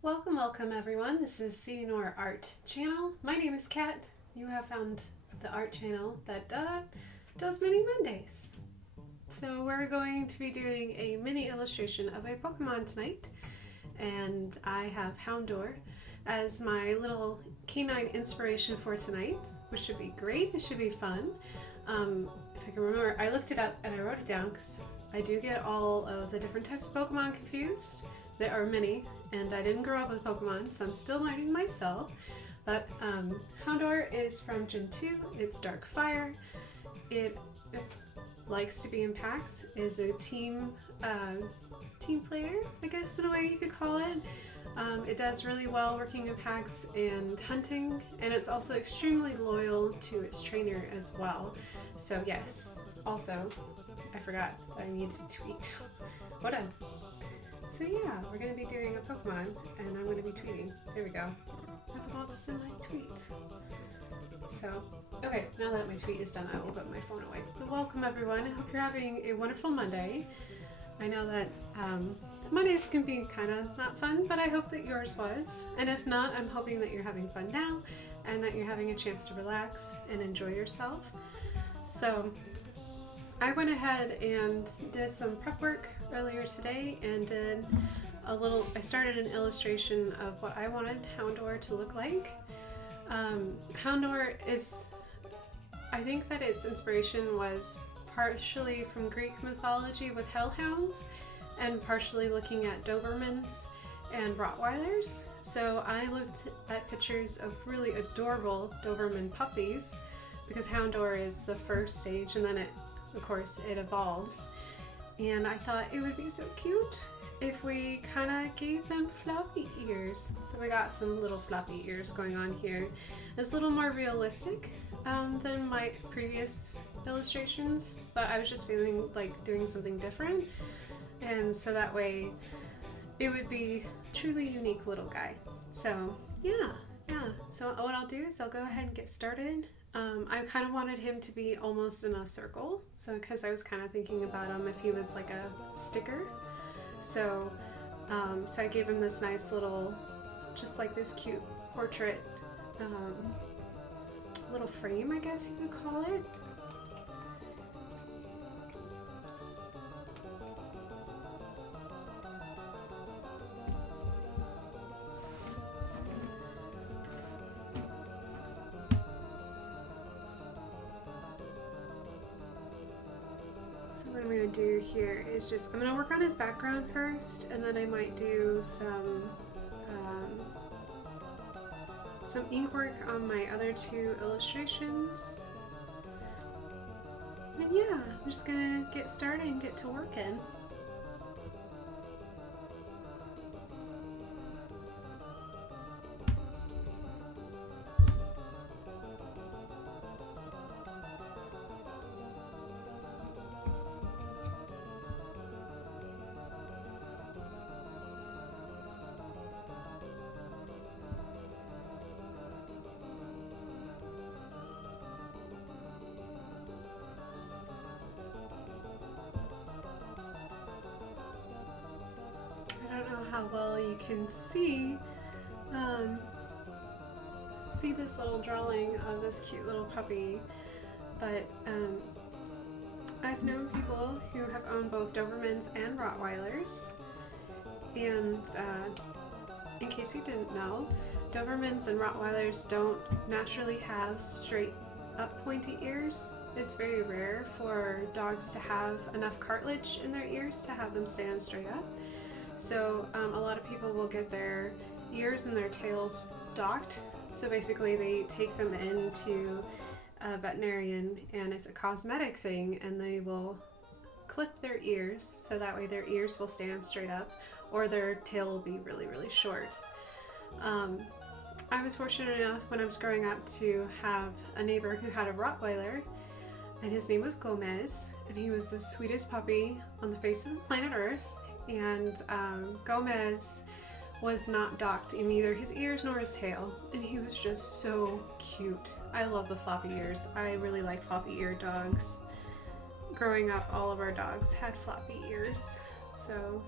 Welcome everyone. This is Houndour Art Channel. My name is Kat. You have found the art channel that does mini Mondays. So we're going to be doing a mini illustration of a Pokemon tonight, and I have Houndour as my little canine inspiration for tonight, which should be great. It should be fun. If I can remember, I looked it up and I wrote it down because I do get all of the different types of Pokemon confused. There are many, and I didn't grow up with Pokemon, so I'm still learning myself. But Houndour is from Gen 2. It's Dark Fire. It likes to be in packs. Is a team player, I guess, in a way you could call it. It does really well working in packs and hunting, and it's also extremely loyal to its trainer as well. So yes. Also, I forgot that I need to tweet. What a... So yeah, we're going to be doing a Pokemon, and I'm going to be tweeting. There we go. I forgot to send my tweet. So, okay, now that my tweet is done, I will put my phone away. But welcome everyone. I hope you're having a wonderful Monday. I know that Mondays can be kind of not fun, but I hope that yours was. And if not, I'm hoping that you're having fun now, and that you're having a chance to relax and enjoy yourself. So, I went ahead and did some prep work earlier today and did I started an illustration of what I wanted Houndour to look like. Houndour is, I think that its inspiration was partially from Greek mythology with hellhounds and partially looking at Dobermans and Rottweilers. So I looked at pictures of really adorable Doberman puppies because Houndour is the first stage, and then of course it evolves, and I thought it would be so cute if we kind of gave them floppy ears. So we got some little floppy ears going on here. It's a little more realistic than my previous illustrations, but I was just feeling like doing something different, and so that way it would be truly unique little guy. So yeah. So what I'll do is I'll go ahead and get started. I kind of wanted him to be almost in a circle, so because I was kind of thinking about him if he was like a sticker. So I gave him this nice little, just like this cute portrait little frame, I guess you could call it. So what I'm going to do here is I'm going to work on his background first, and then I might do some ink work on my other two illustrations. And yeah, I'm just going to get started and get to working. I don't know how well you can see this little drawing of this cute little puppy, but I've known people who have owned both Dobermans and Rottweilers, and in case you didn't know, Dobermans and Rottweilers don't naturally have straight up pointy ears. It's very rare for dogs to have enough cartilage in their ears to have them stand straight up. So a lot of people will get their ears and their tails docked. So basically they take them into a veterinarian, and it's a cosmetic thing, and they will clip their ears so that way their ears will stand straight up, or their tail will be really, really short. I was fortunate enough when I was growing up to have a neighbor who had a Rottweiler, and his name was Gomez, and he was the sweetest puppy on the face of the planet Earth. And Gomez was not docked in either his ears nor his tail, and he was just so cute. I love the floppy ears. I really like floppy eared dogs. Growing up, all of our dogs had floppy ears, so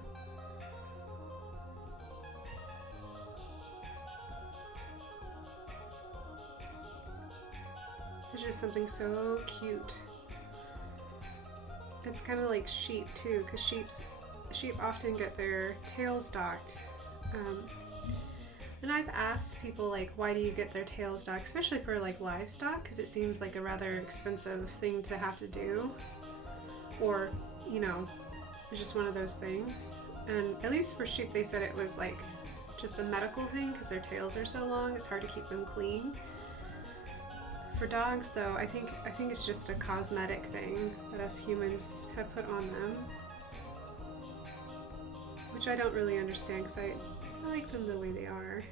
It's just something so cute. It's kind of like sheep too, because sheep often get their tails docked. And I've asked people, like, why do you get their tails docked, especially for like livestock, because it seems like a rather expensive thing to have to do, or you know, it's just one of those things. And at least for sheep, they said it was like just a medical thing because their tails are so long, it's hard to keep them clean. For dogs though, I think it's just a cosmetic thing that us humans have put on them, which I don't really understand because I like them the way they are.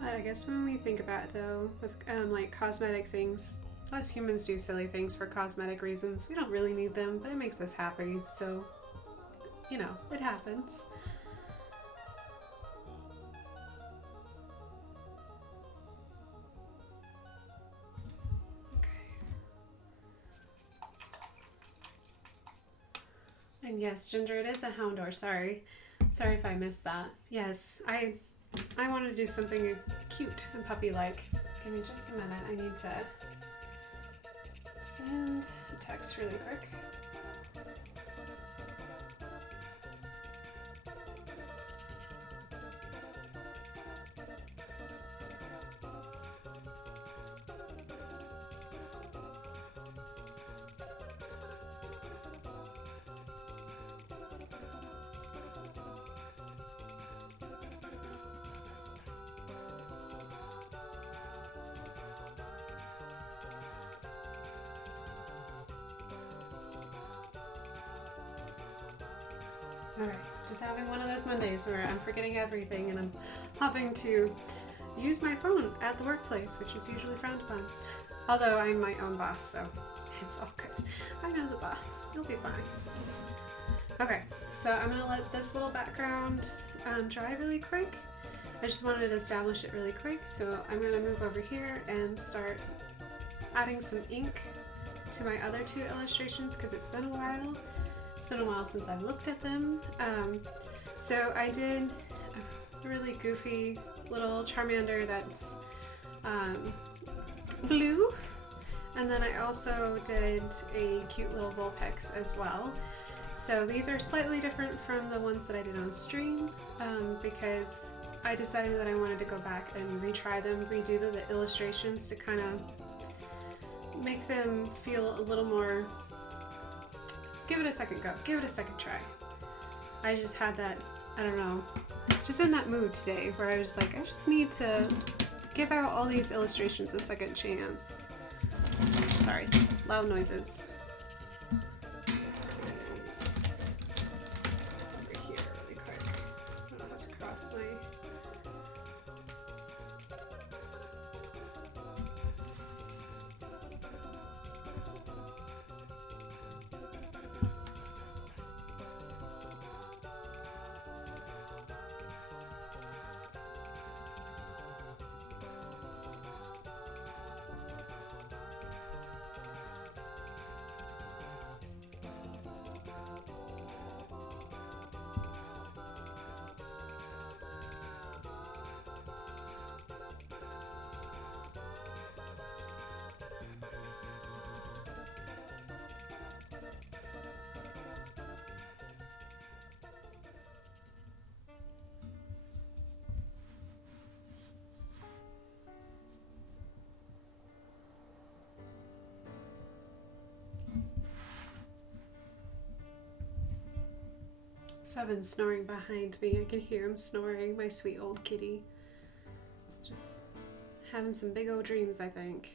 But I guess when we think about it though, with like cosmetic things, us humans do silly things for cosmetic reasons. We don't really need them, but it makes us happy, so, you know, it happens. And yes, Ginger, it is a Houndour. Sorry if I missed that. Yes, I want to do something cute and puppy-like. Give me just a minute. I need to send a text really quick. Alright, just having one of those Mondays where I'm forgetting everything and I'm having to use my phone at the workplace, which is usually frowned upon. Although I'm my own boss, so it's all good. I know the boss. You'll be fine. Okay, so I'm going to let this little background dry really quick. I just wanted to establish it really quick, so I'm going to move over here and start adding some ink to my other two illustrations because it's been a while. It's been a while since I've looked at them. So I did a really goofy little Charmander that's blue, and then I also did a cute little Vulpix as well. So these are slightly different from the ones that I did on stream because I decided that I wanted to go back and retry them, redo the illustrations to kind of make them feel a little more. Give it a second go. Give it a second try. I just had that, I don't know, just in that mood today where I was like, I just need to give out all these illustrations a second chance. Sorry, loud noises. Over here really quick so I don't have to cross my... Seven's snoring behind me. I can hear him snoring, my sweet old kitty. Just having some big old dreams, I think.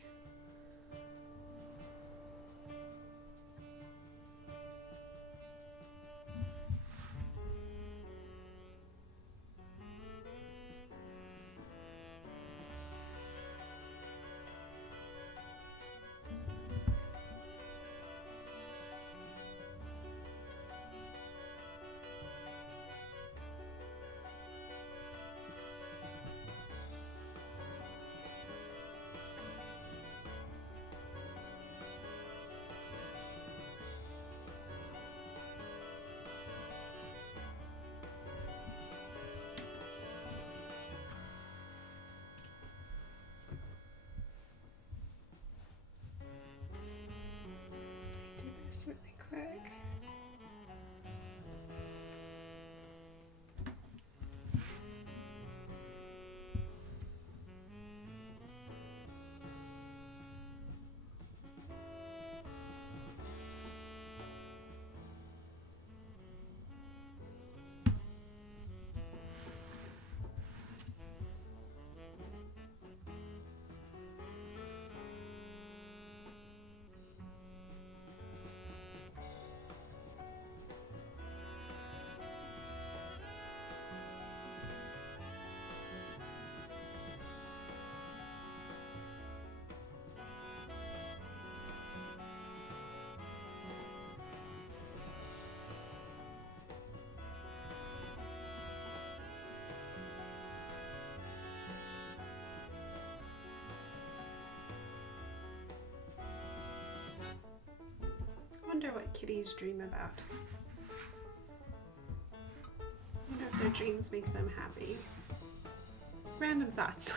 Do this really quick. I wonder what kitties dream about. I wonder if their dreams make them happy. Random thoughts.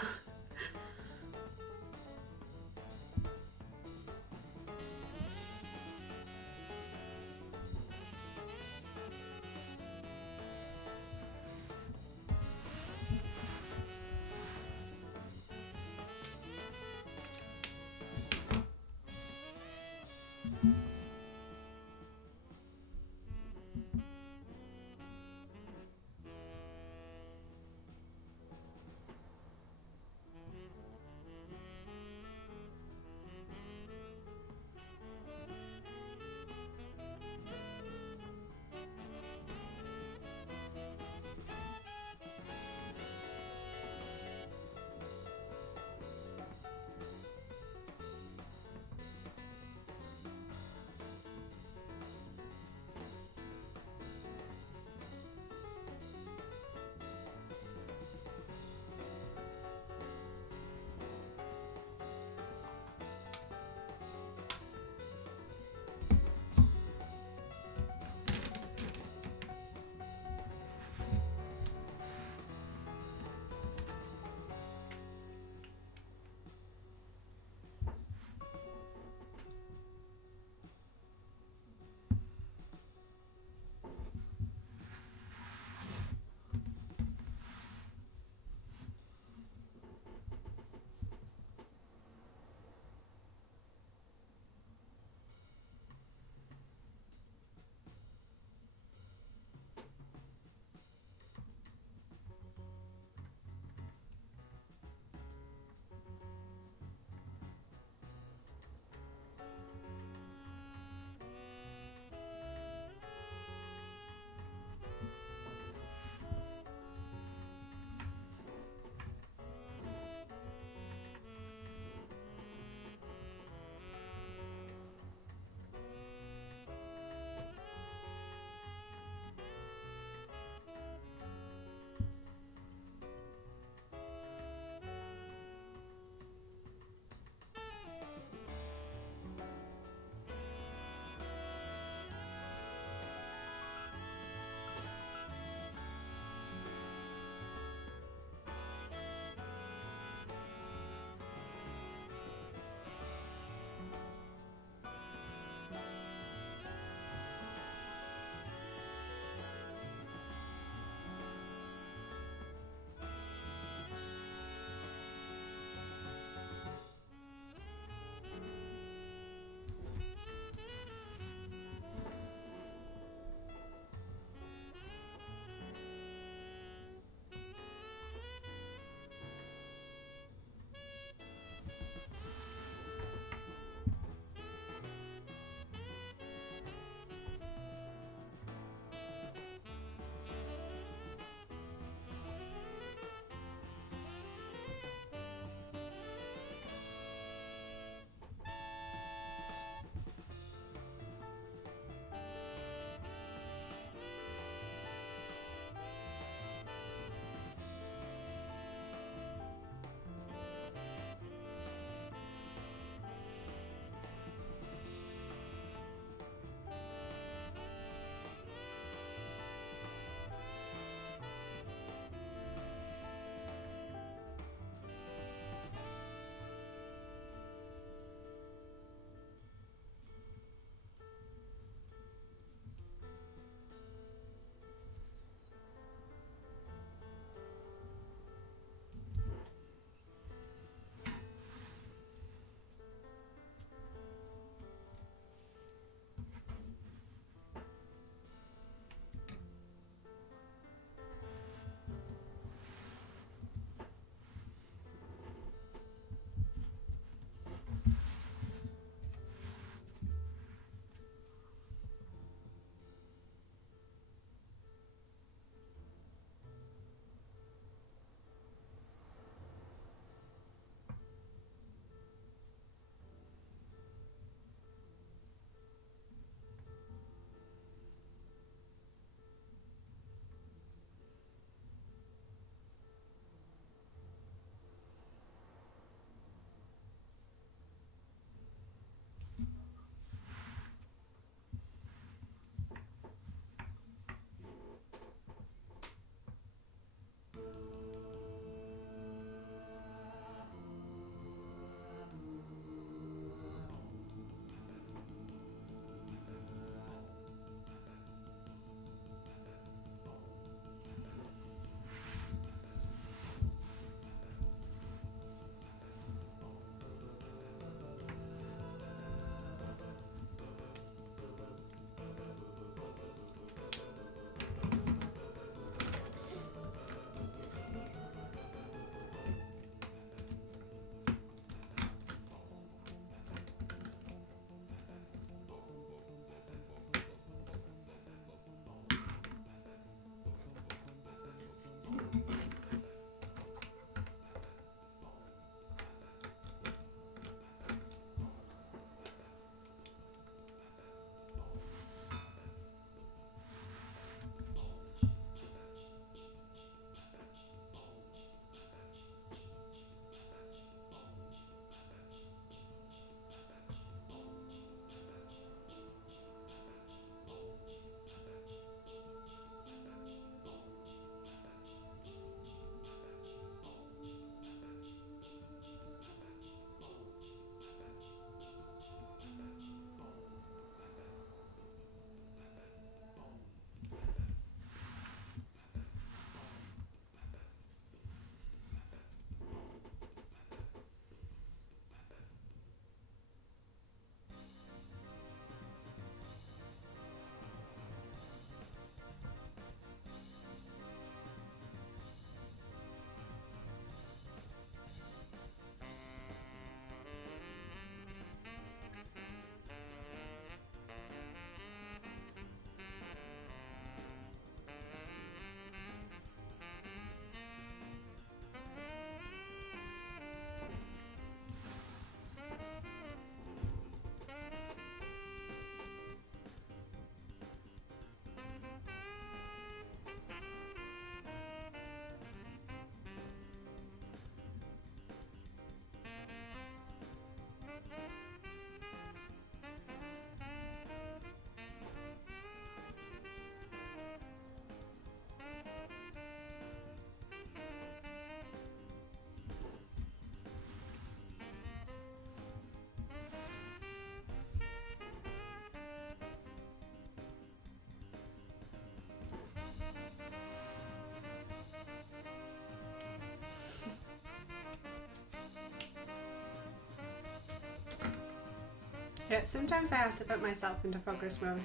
Yeah, sometimes I have to put myself into focus mode.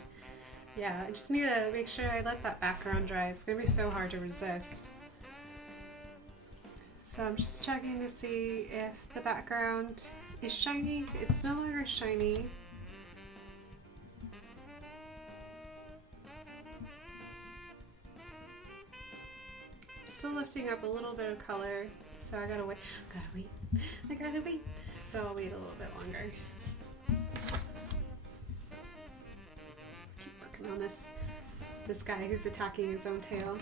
Yeah, I just need to make sure I let that background dry. It's gonna be so hard to resist. So I'm just checking to see if the background is shiny. It's no longer shiny. Still lifting up a little bit of color, so I gotta wait. I gotta wait. So I'll wait a little bit longer. Keep working on this guy who's attacking his own tail.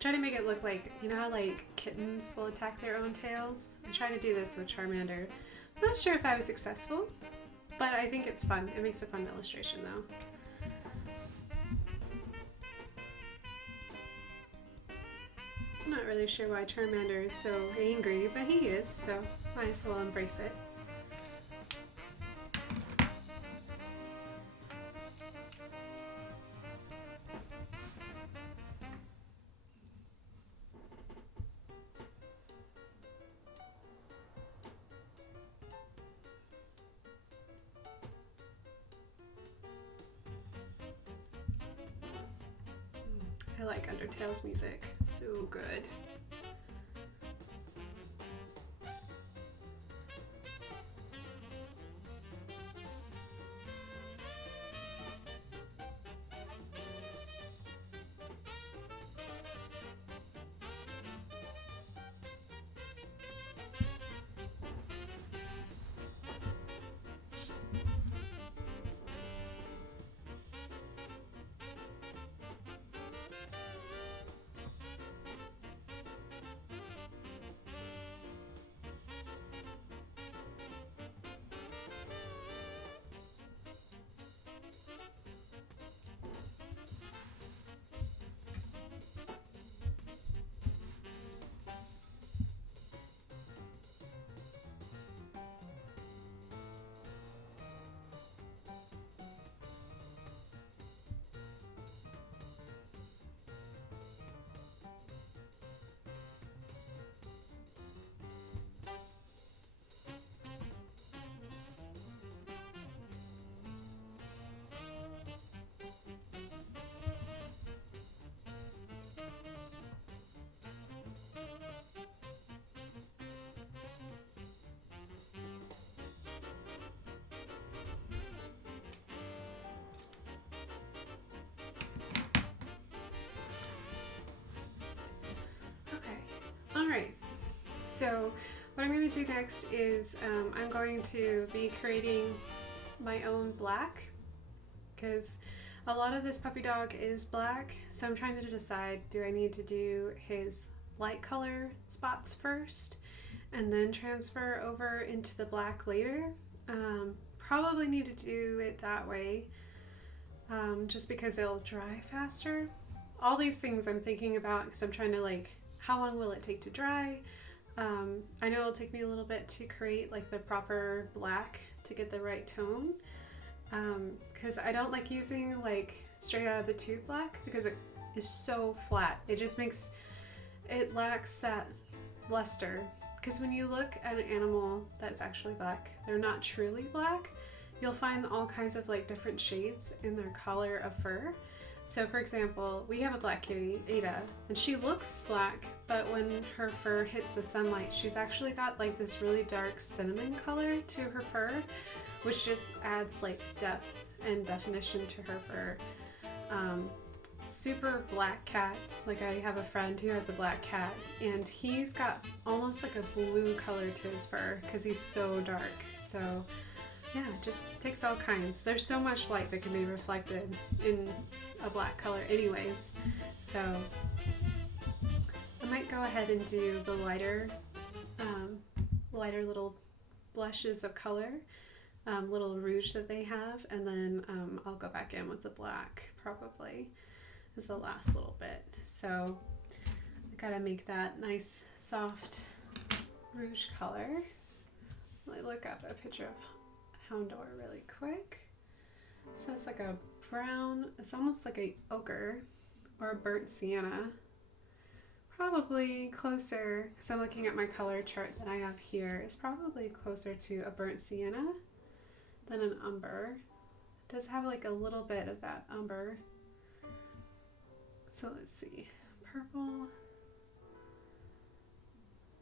Try to make it look like, you know how like kittens will attack their own tails? I'm trying to do this with Charmander. I'm not sure if I was successful, but I think it's fun. It makes a fun illustration though. I'm not really sure why Charmander is so angry, but he is, so might as well embrace it. I like Undertale's music. It's so good. Alright, so what I'm going to do next is I'm going to be creating my own black, because a lot of this puppy dog is black, so I'm trying to decide, do I need to do his light color spots first and then transfer over into the black later? Probably need to do it that way, just because it'll dry faster. All these things I'm thinking about because I'm trying to like, how long will it take to dry? I know it'll take me a little bit to create like the proper black to get the right tone, because I don't like using like straight out of the tube black because it is so flat. It just makes, it lacks that luster. Because when you look at an animal that's actually black, they're not truly black. You'll find all kinds of like different shades in their color of fur. So for example, we have a black kitty, Ada, and she looks black, but when her fur hits the sunlight, she's actually got like this really dark cinnamon color to her fur, which just adds like depth and definition to her fur. Super black cats, like I have a friend who has a black cat, and he's got almost like a blue color to his fur because he's so dark. So yeah, it just takes all kinds. There's so much light that can be reflected in a black color anyways, so I might go ahead and do the lighter little blushes of color, little rouge that they have, and then I'll go back in with the black probably as the last little bit. So I gotta make that nice soft rouge color. Let me look up a picture of Houndour really quick. So it's like a brown, it's almost like a ochre or a burnt sienna. probably closer, because I'm looking at my color chart that I have here, is probably closer to a burnt sienna than an umber. It does have like a little bit of that umber. So let's see, purple.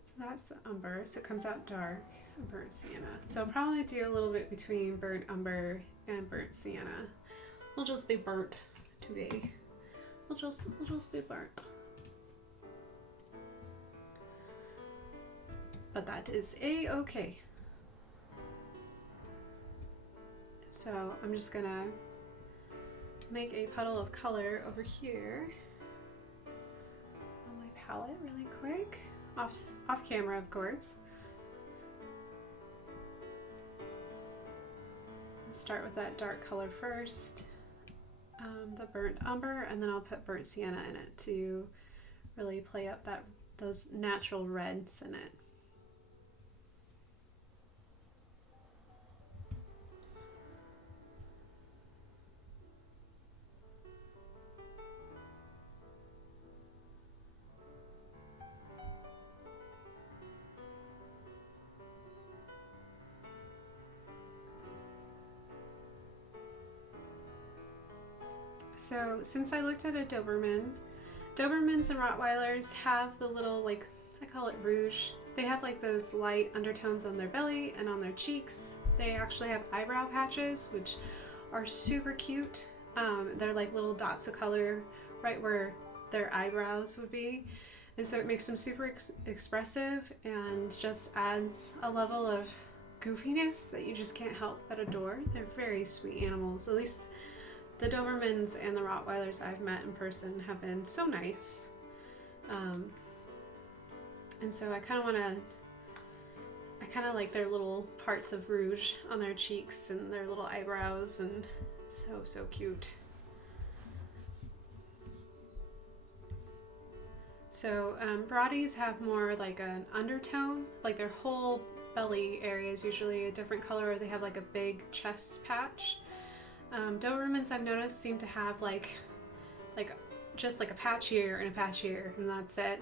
So that's the umber, so it comes out dark, burnt sienna. So I'll probably do a little bit between burnt umber and burnt sienna. We'll just be burnt today. We'll just be burnt. But that is a-okay. So I'm just gonna make a puddle of color over here on my palette really quick, off camera of course. I'll start with that dark color first, the burnt umber, and then I'll put burnt sienna in it to really play up those natural reds in it. So since I looked at a Doberman, Dobermans and Rottweilers have the little, like, I call it rouge. They have like those light undertones on their belly and on their cheeks. They actually have eyebrow patches, which are super cute. They're like little dots of color right where their eyebrows would be. And so it makes them super expressive and just adds a level of goofiness that you just can't help but adore. They're very sweet animals. At least the Dobermans and the Rottweilers I've met in person have been so nice. And so I kind of like their little parts of rouge on their cheeks and their little eyebrows, and so cute. So Brodies have more like an undertone, like their whole belly area is usually a different color, or they have like a big chest patch. Dobermans I've noticed seem to have like just like a patch here and a patch here, and that's it.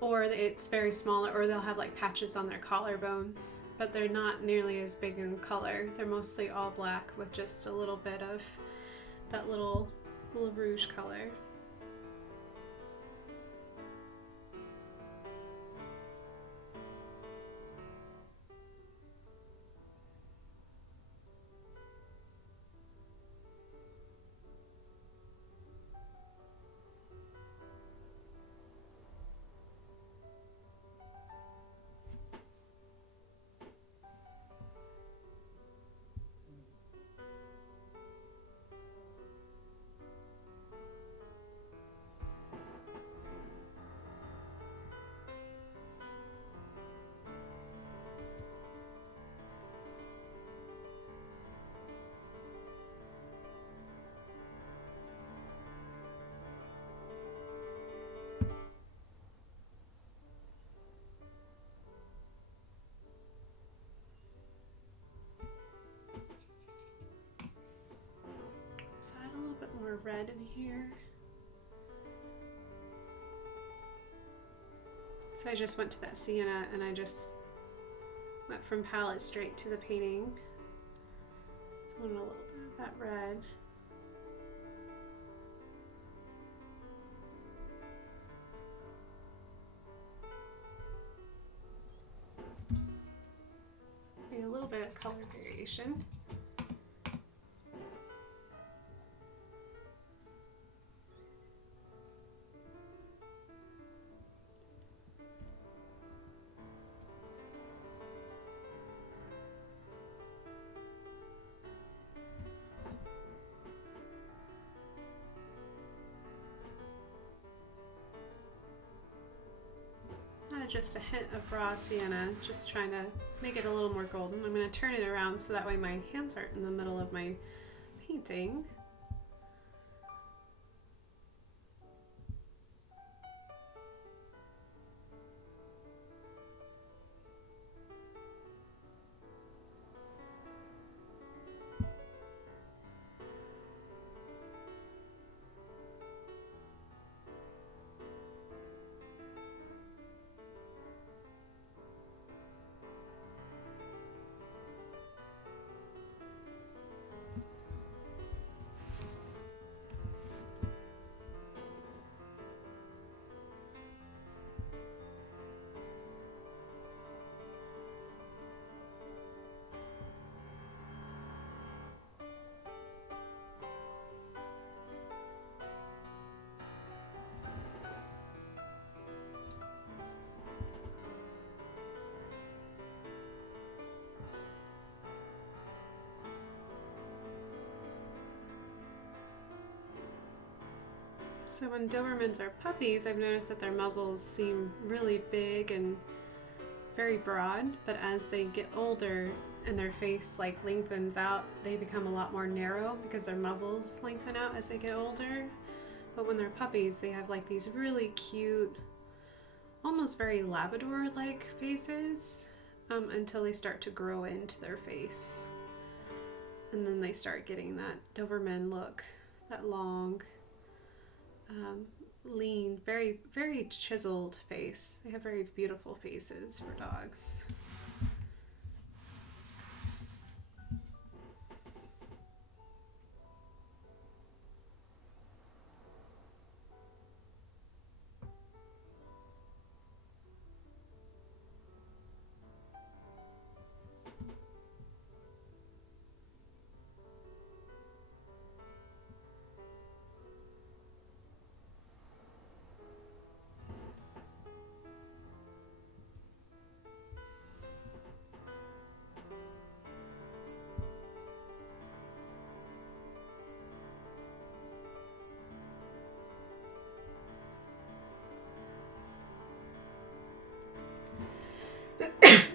Or it's very small, or they'll have like patches on their collarbones, but they're not nearly as big in color. They're mostly all black with just a little bit of that little rouge color. More red in here. So I just went to that sienna and I just went from palette straight to the painting. So I want a little bit of that red. Maybe a little bit of color variation. Just a hint of raw sienna, just trying to make it a little more golden. I'm going to turn it around so that way my hands aren't in the middle of my painting. So when Dobermans are puppies, I've noticed that their muzzles seem really big and very broad, but as they get older and their face like lengthens out, they become a lot more narrow because their muzzles lengthen out as they get older. But when they're puppies, they have like these really cute, almost very Labrador-like faces until they start to grow into their face. And then they start getting that Doberman look, that long, lean, very, very chiseled face. They have very beautiful faces for dogs.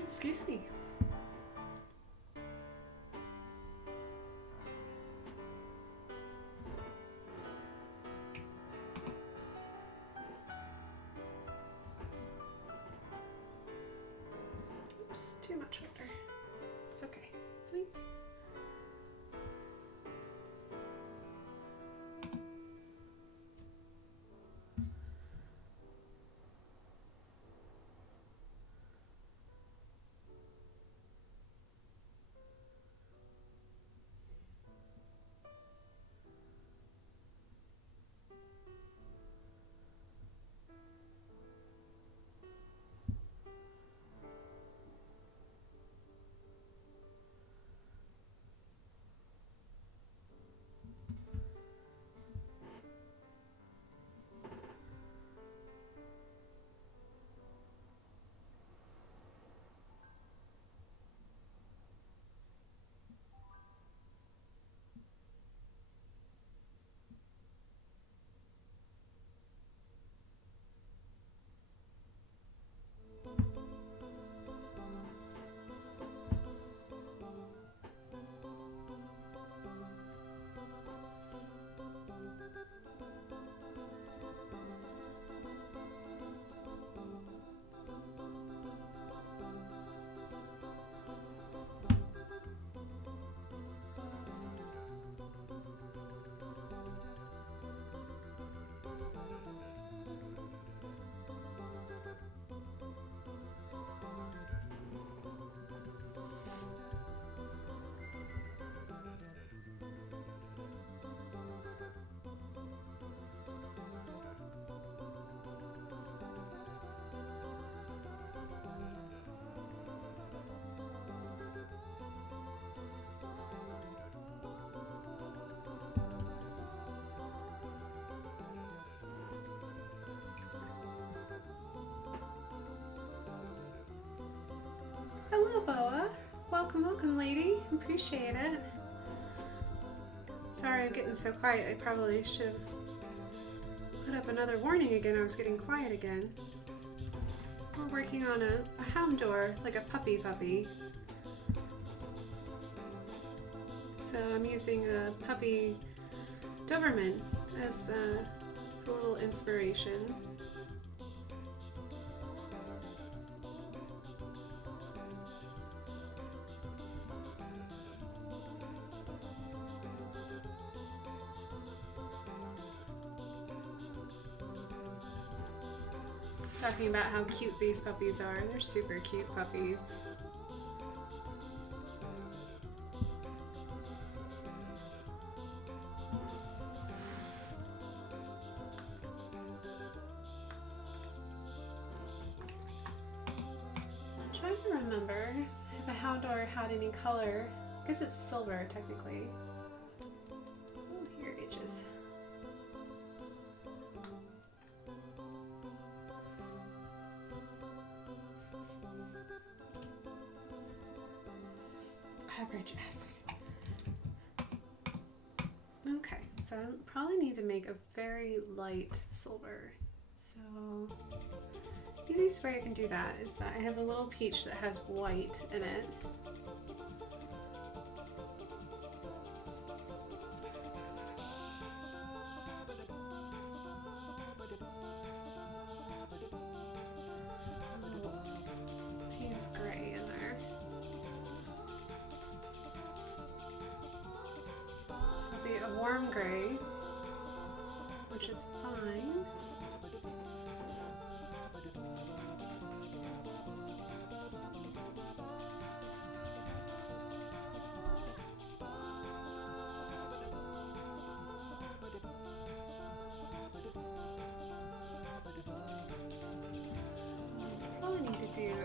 Excuse me. Oops, too much water. It's okay. Sweet. Hello, Boa. Welcome, welcome, lady. Appreciate it. Sorry I'm getting so quiet. I probably should have put up another warning again. I was getting quiet again. We're working on a Houndour, like a puppy. So I'm using a puppy Doberman as a little inspiration. Talking about how cute these puppies are. They're super cute puppies. I'm trying to remember if the Houndour had any color. I guess it's silver technically. Oh, here it itches. Average acid. Okay, So I probably need to make a very light silver. So easiest way I can do that is that I have a little peach that has white in it. Paints gray in there. So it'll be a warm gray, which is fine.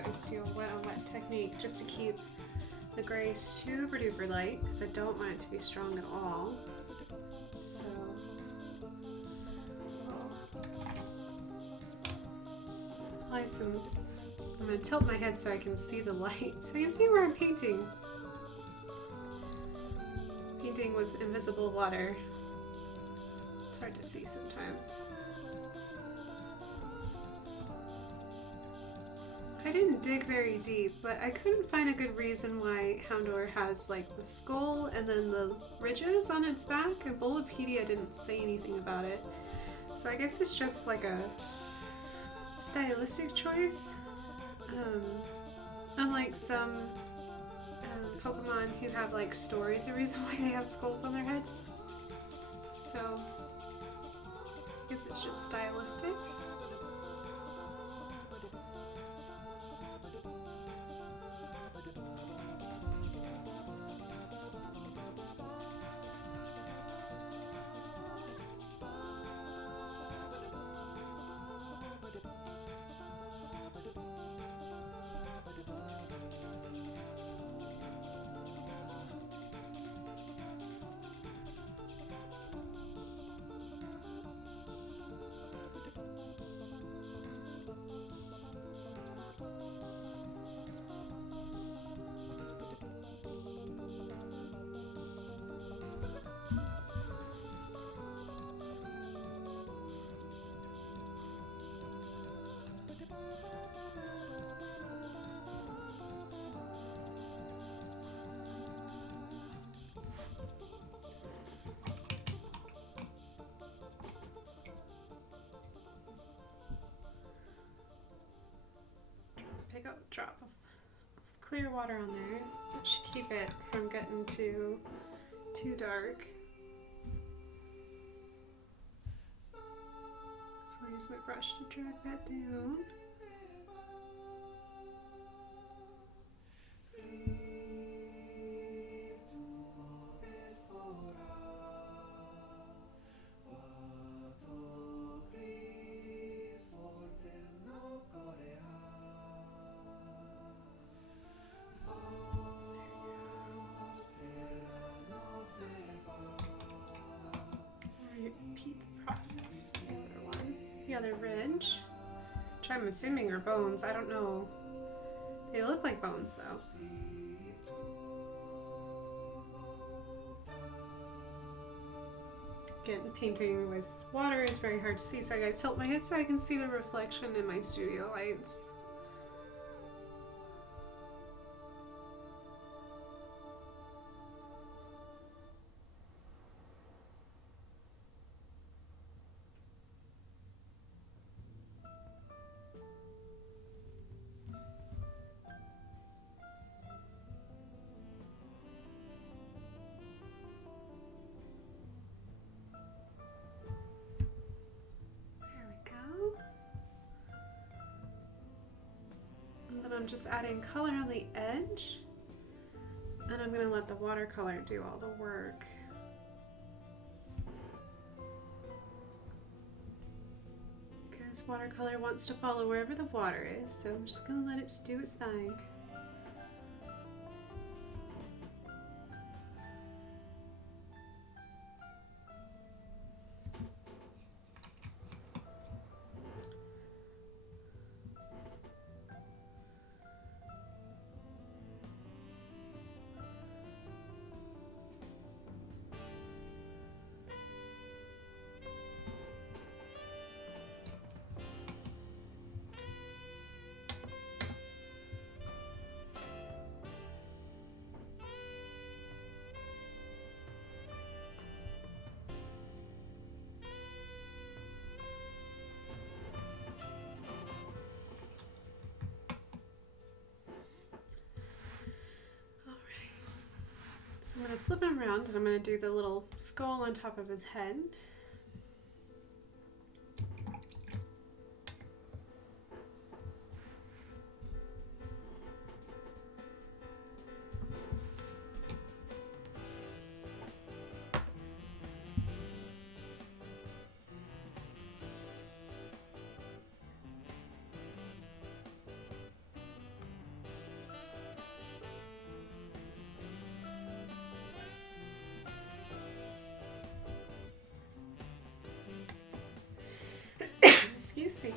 Is do a wet on wet technique just to keep the gray super duper light because I don't want it to be strong at all. So apply some. I'm going to tilt my head so I can see the light, so you can see where I'm painting. Painting with invisible water. It's hard to see sometimes. I didn't dig very deep, but I couldn't find a good reason why Houndour has like the skull and then the ridges on its back, and Bulbapedia didn't say anything about it. So I guess it's just like a stylistic choice. Unlike some Pokemon who have like stories or reason why they have skulls on their heads. So I guess it's just stylistic. Drop of clear water on there, which should keep it from getting too dark. So I use my brush to drag that down. Repeat the process with the other one. The other ridge, which I'm assuming are bones. I don't know. They look like bones though. Again, painting with water is very hard to see, so I gotta tilt my head so I can see the reflection in my studio lights. I'm just adding color on the edge, and I'm going to let the watercolor do all the work. Because watercolor wants to follow wherever the water is, so I'm just going to let it do its thing. I'm going to flip him around and I'm going to do the little skull on top of his head. Excuse me.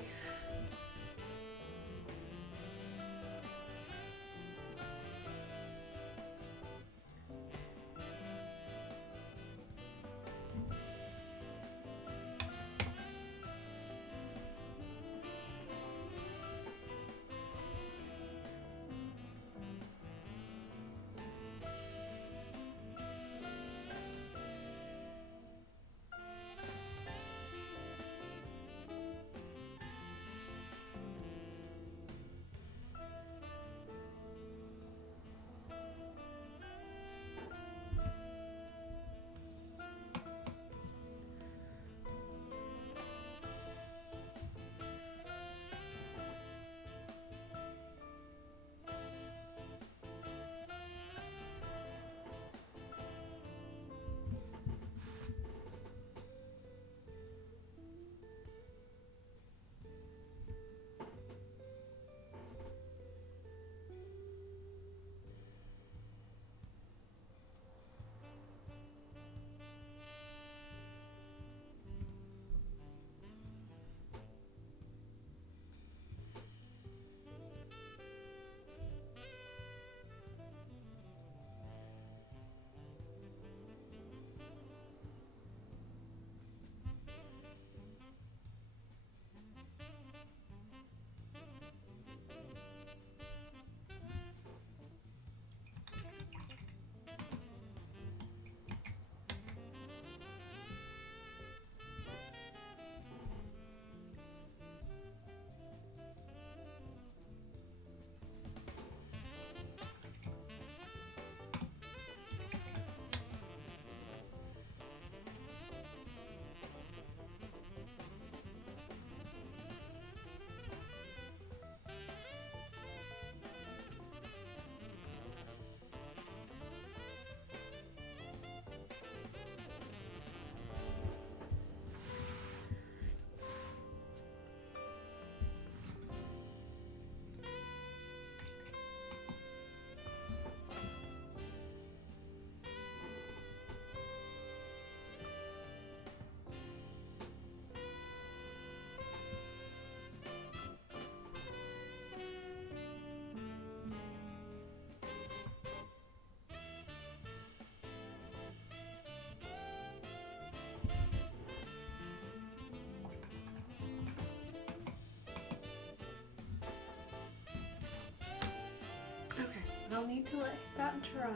I'll need to let that dry.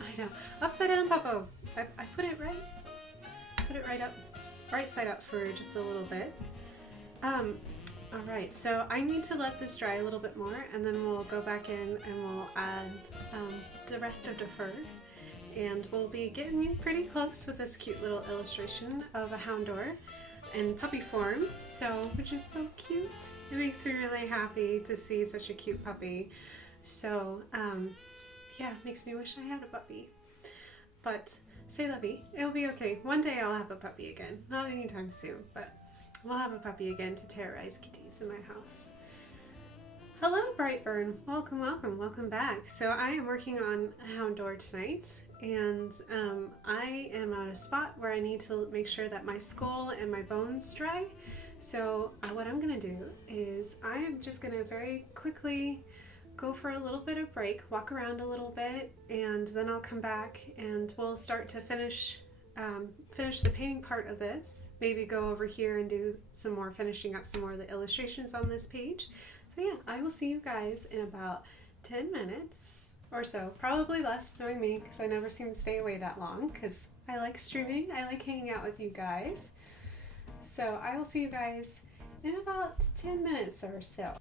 I know. Upside down Puppo. I put it right. Put it right up. Right side up for just a little bit. Alright, so I need to let this dry a little bit more and then we'll go back in and we'll add the rest of the fur. And we'll be getting you pretty close with this cute little illustration of a Houndour in puppy form, which is so cute. It makes me really happy to see such a cute puppy. So, yeah, it makes me wish I had a puppy. But say lovey, it'll be okay. One day I'll have a puppy again. Not anytime soon, but we'll have a puppy again to terrorize kitties in my house. Hello, Brightburn. Welcome, welcome, welcome back. So I am working on Houndour tonight, and I am at a spot where I need to make sure that my skull and my bones dry. So what I'm gonna do is I am just gonna very quickly go for a little bit of break, walk around a little bit, and then I'll come back and we'll start to finish the painting part of this. Maybe go over here and do some more, finishing up some more of the illustrations on this page. So yeah, I will see you guys in about 10 minutes or so, probably less, knowing me, because I never seem to stay away that long, because I like streaming, I like hanging out with you guys. So I will see you guys in about 10 minutes or so.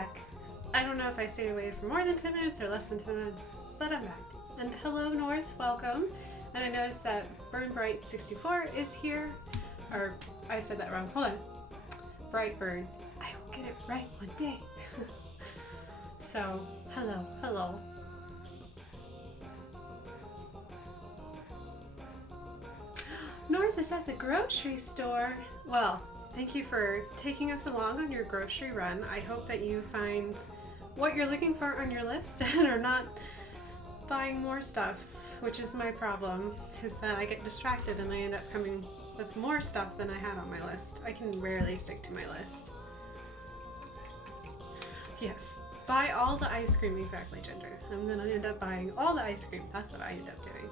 back. I don't know if I stayed away for more than 10 minutes or less than 10 minutes, but I'm back. And hello North, welcome. And I noticed that Burn Bright 64 is here. Or, I said that wrong, hold on. Brightburn. I will get it right one day. So, hello, hello. North is at the grocery store. Well, thank you for taking us along on your grocery run. I hope that you find what you're looking for on your list and are not buying more stuff, which is my problem, is that I get distracted and I end up coming with more stuff than I had on my list. I can rarely stick to my list. Yes, buy all the ice cream, exactly, Ginger. I'm gonna end up buying all the ice cream. That's what I end up doing.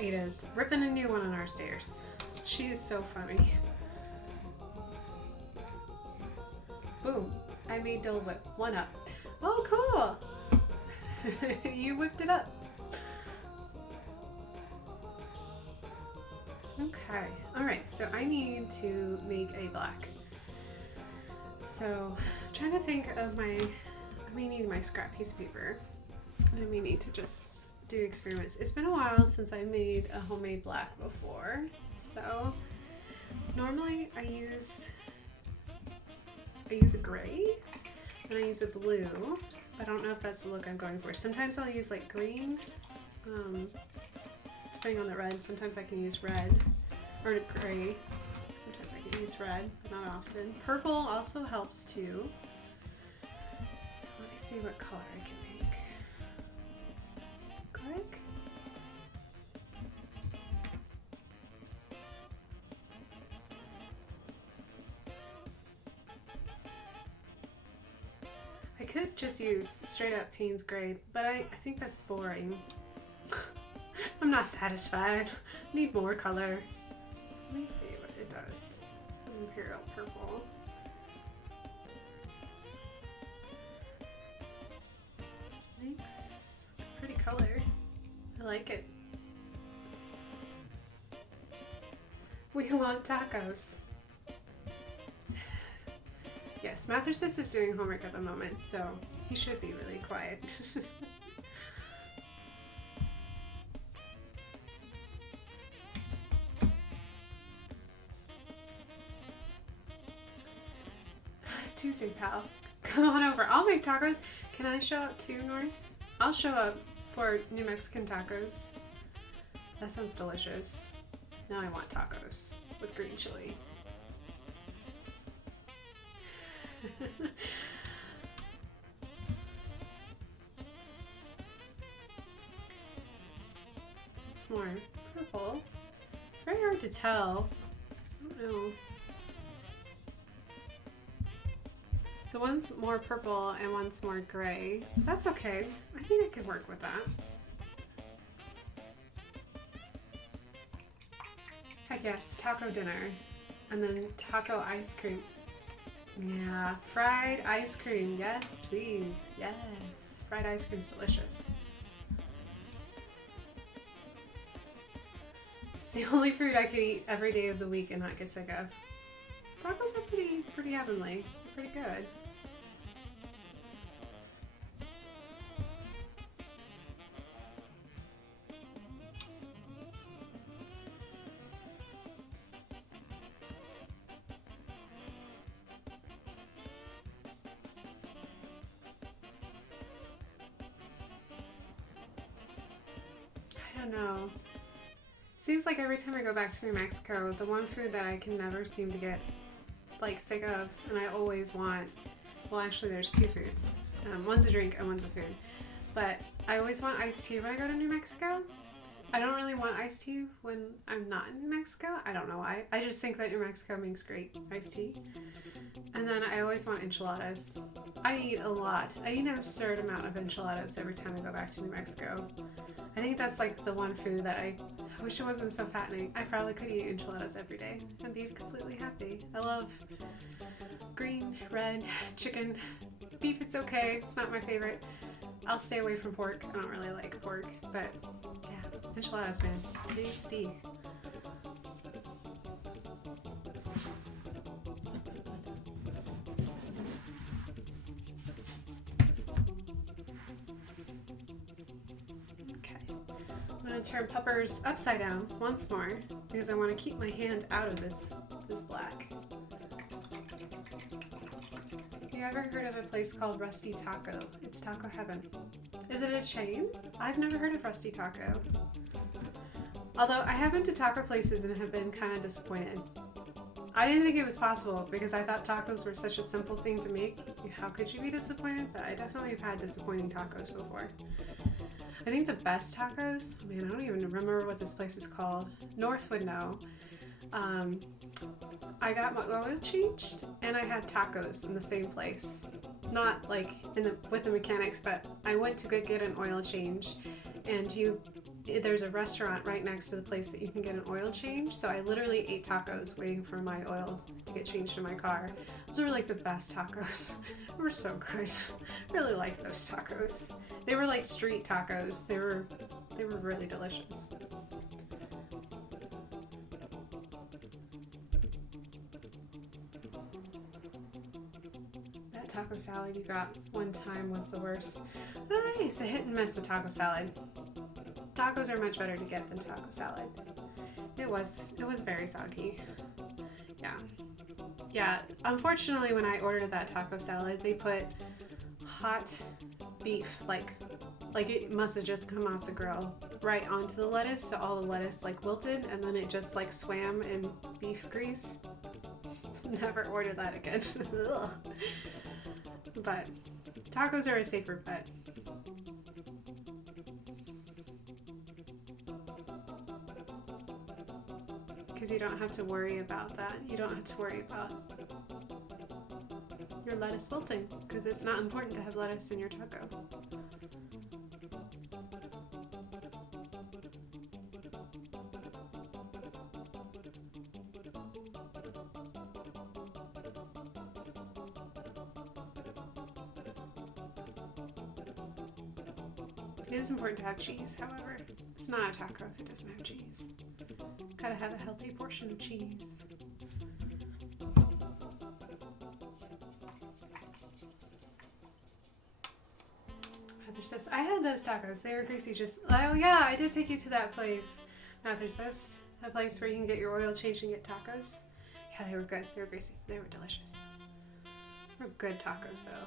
Ada's ripping a new one on our stairs. She is so funny. Boom, I made Dole Whip. One up. Oh, cool! You whipped it up. Okay, alright, so I need to make a black. So, I'm trying to think of I may need my scrap piece of paper. I may need to just do experiments. It's been a while since I made a homemade black before, so normally I use a gray and I use a blue. I don't know if that's the look I'm going for. Sometimes I'll use like green, depending on the red. Sometimes I can use red or gray. Sometimes I can use red, but not often. Purple also helps too. So let me see what color I can make. Quick. I could just use straight up Payne's Gray, but I think that's boring. I'm not satisfied. I need more color. So let me see what it does. Imperial Purple. Thanks. Pretty color. I like it. We want tacos. Yes, Mathersis is doing homework at the moment, so he should be really quiet. Tuesday, pal. Come on over. I'll make tacos. Can I show up too, North? I'll show up for New Mexican tacos. That sounds delicious. Now I want tacos with green chili. It's more purple. It's very hard to tell. I don't know. So one's more purple and one's more gray. That's okay. I think I could work with that. Heck yes, taco dinner. And then taco ice cream. Yeah, fried ice cream. Yes, please. Yes. Fried ice cream's delicious. It's the only food I could eat every day of the week and not get sick of. Tacos are pretty heavenly. Pretty good. I don't know. Seems like every time I go back to New Mexico, the one food that I can never seem to get like sick of and I always want, well actually there's two foods. One's a drink and one's a food. But I always want iced tea when I go to New Mexico. I don't really want iced tea when I'm not in New Mexico. I don't know why. I just think that New Mexico makes great iced tea. And then I always want enchiladas. I eat a lot. I eat an absurd amount of enchiladas every time I go back to New Mexico. I think that's like the one food that I wish it wasn't so fattening. I probably could eat enchiladas every day and be completely happy. I love green, red, chicken. Beef is okay. It's not my favorite. I'll stay away from pork. I don't really like pork, but yeah, enchiladas, man. Tasty. going to turn Puppers upside down once more because I want to keep my hand out of this black. You ever heard of a place called Rusty Taco? It's taco heaven. Is it a chain? I've never heard of Rusty Taco. Although I have been to taco places and have been kind of disappointed. I didn't think it was possible because I thought tacos were such a simple thing to make. How could you be disappointed? But I definitely have had disappointing tacos before. I think the best tacos, man, I don't even remember what this place is called. North would know. I got my oil changed and I had tacos in the same place. Not like with the mechanics, but I went to go get an oil change and there's a restaurant right next to the place that you can get an oil change. So I literally ate tacos waiting for my oil to get changed in my car. Those were like the best tacos. They were so good. I really liked those tacos. They were like street tacos. They were really delicious. That taco salad you got one time was the worst. It's a hit and miss with taco salad. Tacos are much better to get than taco salad. It was very soggy. Yeah. Unfortunately, when I ordered that taco salad, they put hot beef, like it must have just come off the grill, right onto the lettuce, so all the lettuce like wilted, and then it just like swam in beef grease. Never order that again. But tacos are a safer bet. Because you don't have to worry about that. You don't have to worry about your lettuce wilting, because it's not important to have lettuce in your taco. It is important to have cheese, however. It's not a taco if it doesn't have cheese. Gotta have a healthy portion of cheese. I had those tacos. They were greasy. Oh yeah, I did take you to that place, Mather's, a place where you can get your oil changed and get tacos. Yeah, they were good. They were greasy. They were delicious. They were good tacos though.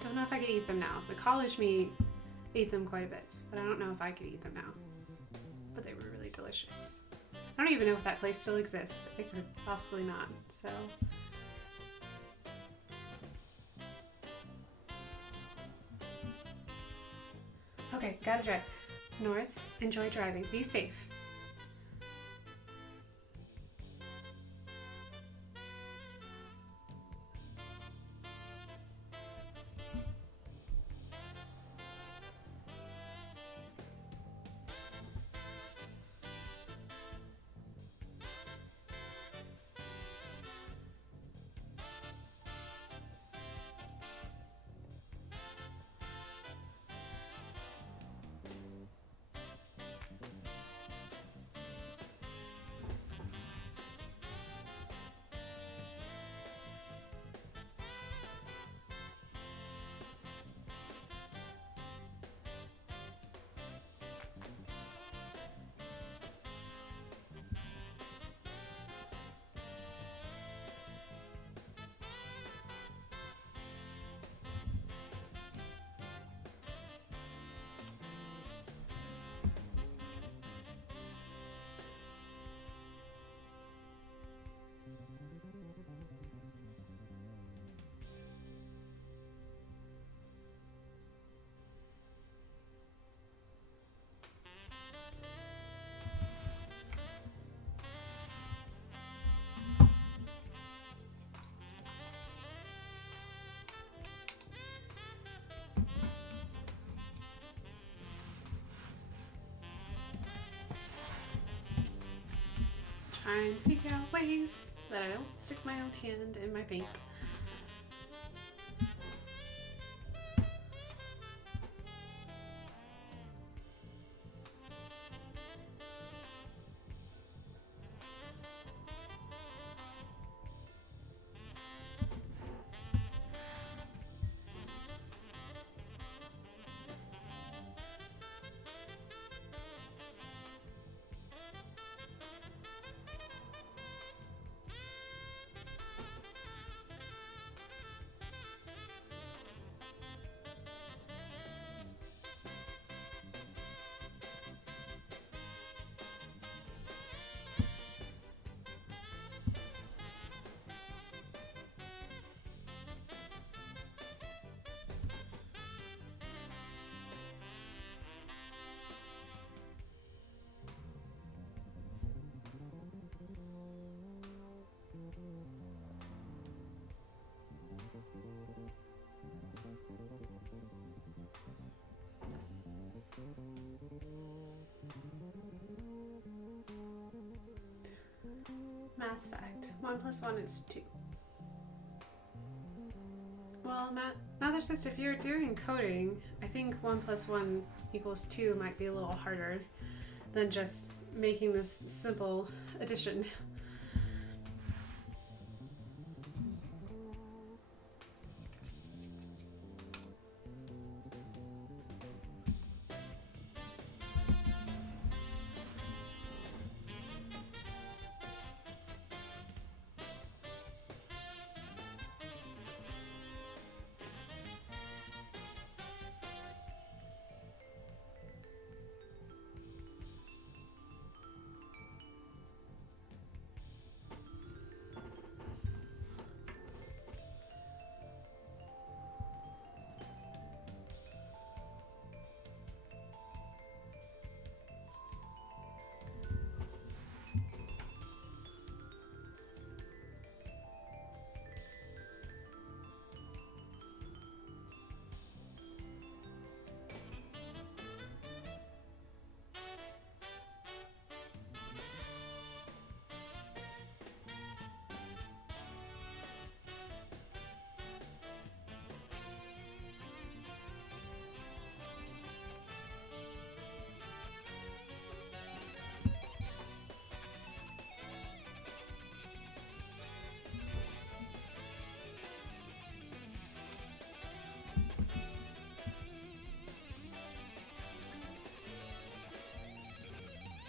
Don't know if I could eat them now. The college me ate them quite a bit, but I don't know if I could eat them now. But they were really delicious. I don't even know if that place still exists. It could possibly not. So. Okay, gotta drive. North, enjoy driving. Be safe. Trying to figure out ways that I don't stick my own hand in my paint. Math fact. 1 plus 1 is 2. Well, Mather says if you're doing coding, I think 1 plus 1 equals 2 might be a little harder than just making this simple addition.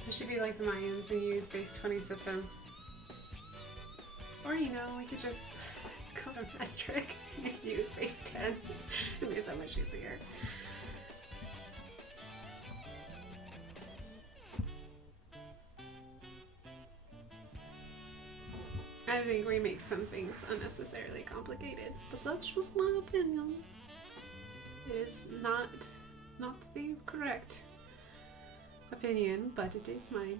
It should be like the Mayans and use base 20 system. Or, you know, we could just go to metric and use base 10. It'd be so much easier. I think we make some things unnecessarily complicated, but that's just my opinion. It is not the correct opinion, but it is mine.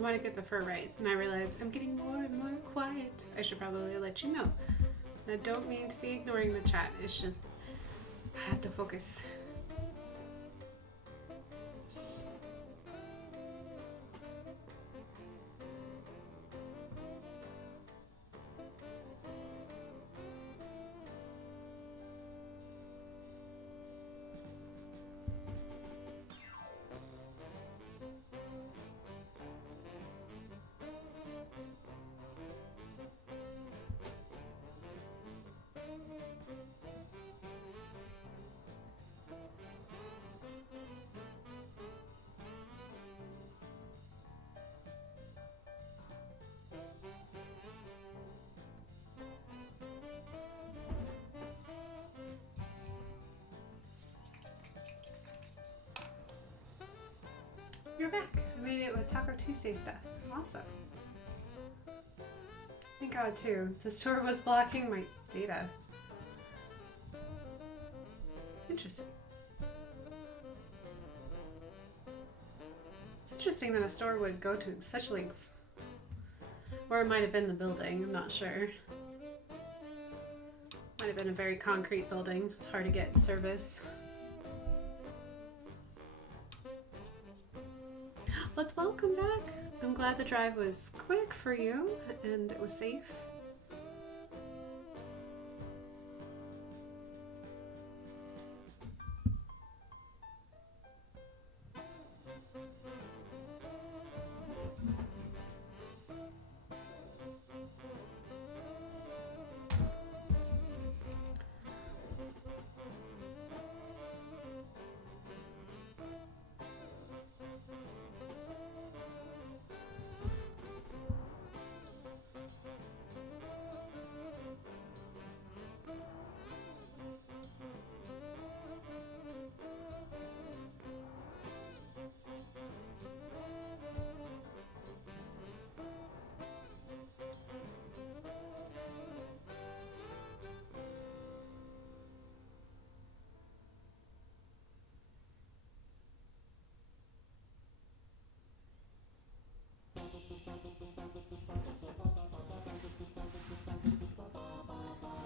I want to get the fur right, and I realize I'm getting more and more quiet. I should probably let you know. I don't mean to be ignoring the chat. It's just I have to focus. You're back. I made it with Taco Tuesday stuff. Awesome. Thank God too. The store was blocking my data. Interesting. It's interesting that a store would go to such lengths. Or it might have been the building, I'm not sure. Might have been a very concrete building. It's hard to get service. Let's welcome back. I'm glad the drive was quick for you and it was safe.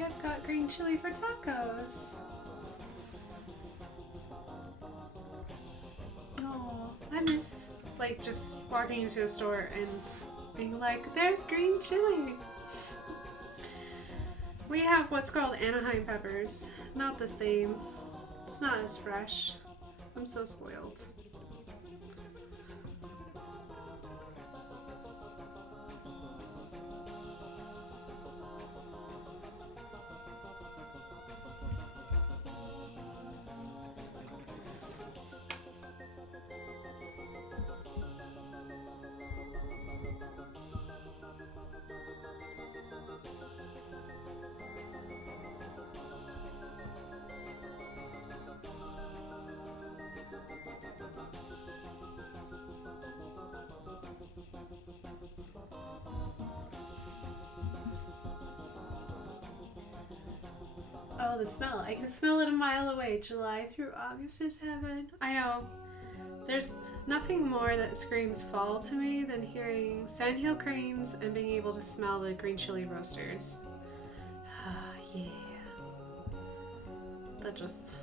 I've got green chili for tacos. Oh, I miss like just walking into a store and being like, there's green chili. We have what's called Anaheim peppers. Not the same. It's not as fresh. I'm so spoiled. Oh, the smell. I can smell it a mile away. July through August is heaven. I know. There's nothing more that screams fall to me than hearing sandhill cranes and being able to smell the green chili roasters. Ah, yeah. That just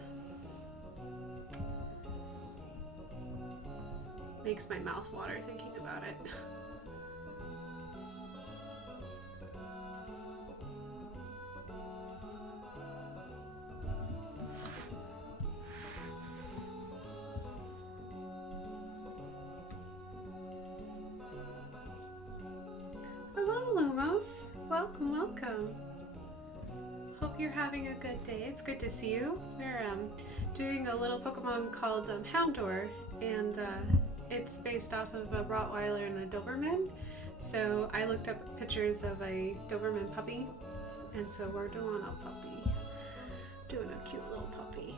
makes my mouth water thinking about it. Welcome, welcome. Hope you're having a good day. It's good to see you. We're doing a little Pokemon called Houndour, and it's based off of a Rottweiler and a Doberman. So I looked up pictures of a Doberman puppy, and so we're doing a puppy. Doing a cute little puppy.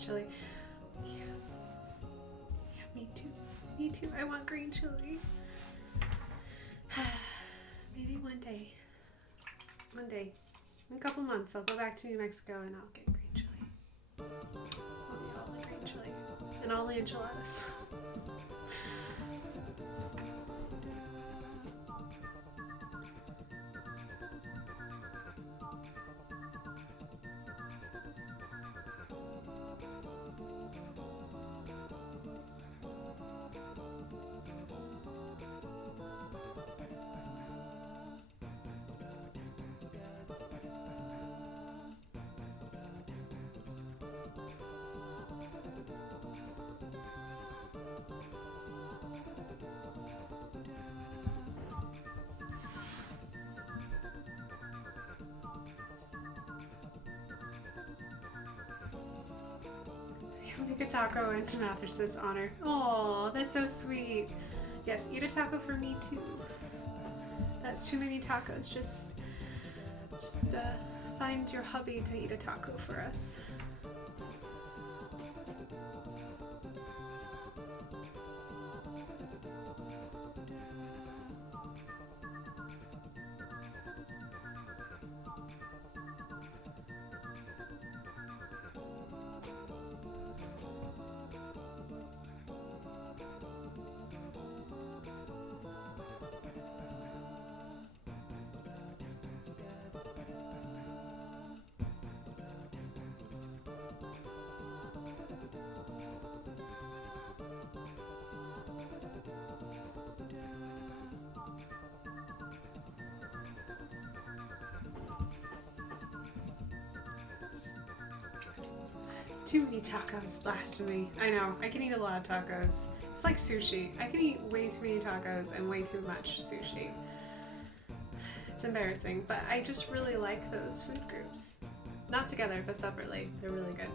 chili. Yeah. Yeah, me too. Me too. I want green chili. Maybe one day. One day. In a couple months, I'll go back to New Mexico and I'll get green chili. I'll eat all the green chili. And all the enchiladas. Make a taco in Mather's honor. Oh, that's so sweet. Yes, eat a taco for me too. That's too many tacos. Just find your hubby to eat a taco for us. Too many tacos, blasphemy. I know, I can eat a lot of tacos. It's like sushi. I can eat way too many tacos and way too much sushi. It's embarrassing, but I just really like those food groups. Not together, but separately. They're really good.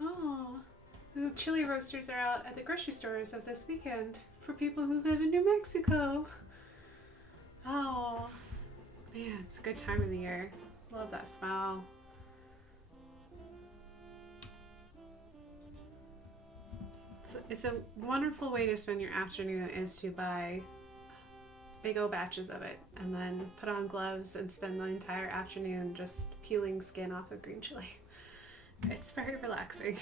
Oh, ooh, chili roasters are out at the grocery stores of this weekend for people who live in New Mexico. Oh, man, it's a good time of the year. Love that smell. It's a wonderful way to spend your afternoon is to buy big old batches of it and then put on gloves and spend the entire afternoon just peeling skin off of green chili. It's very relaxing.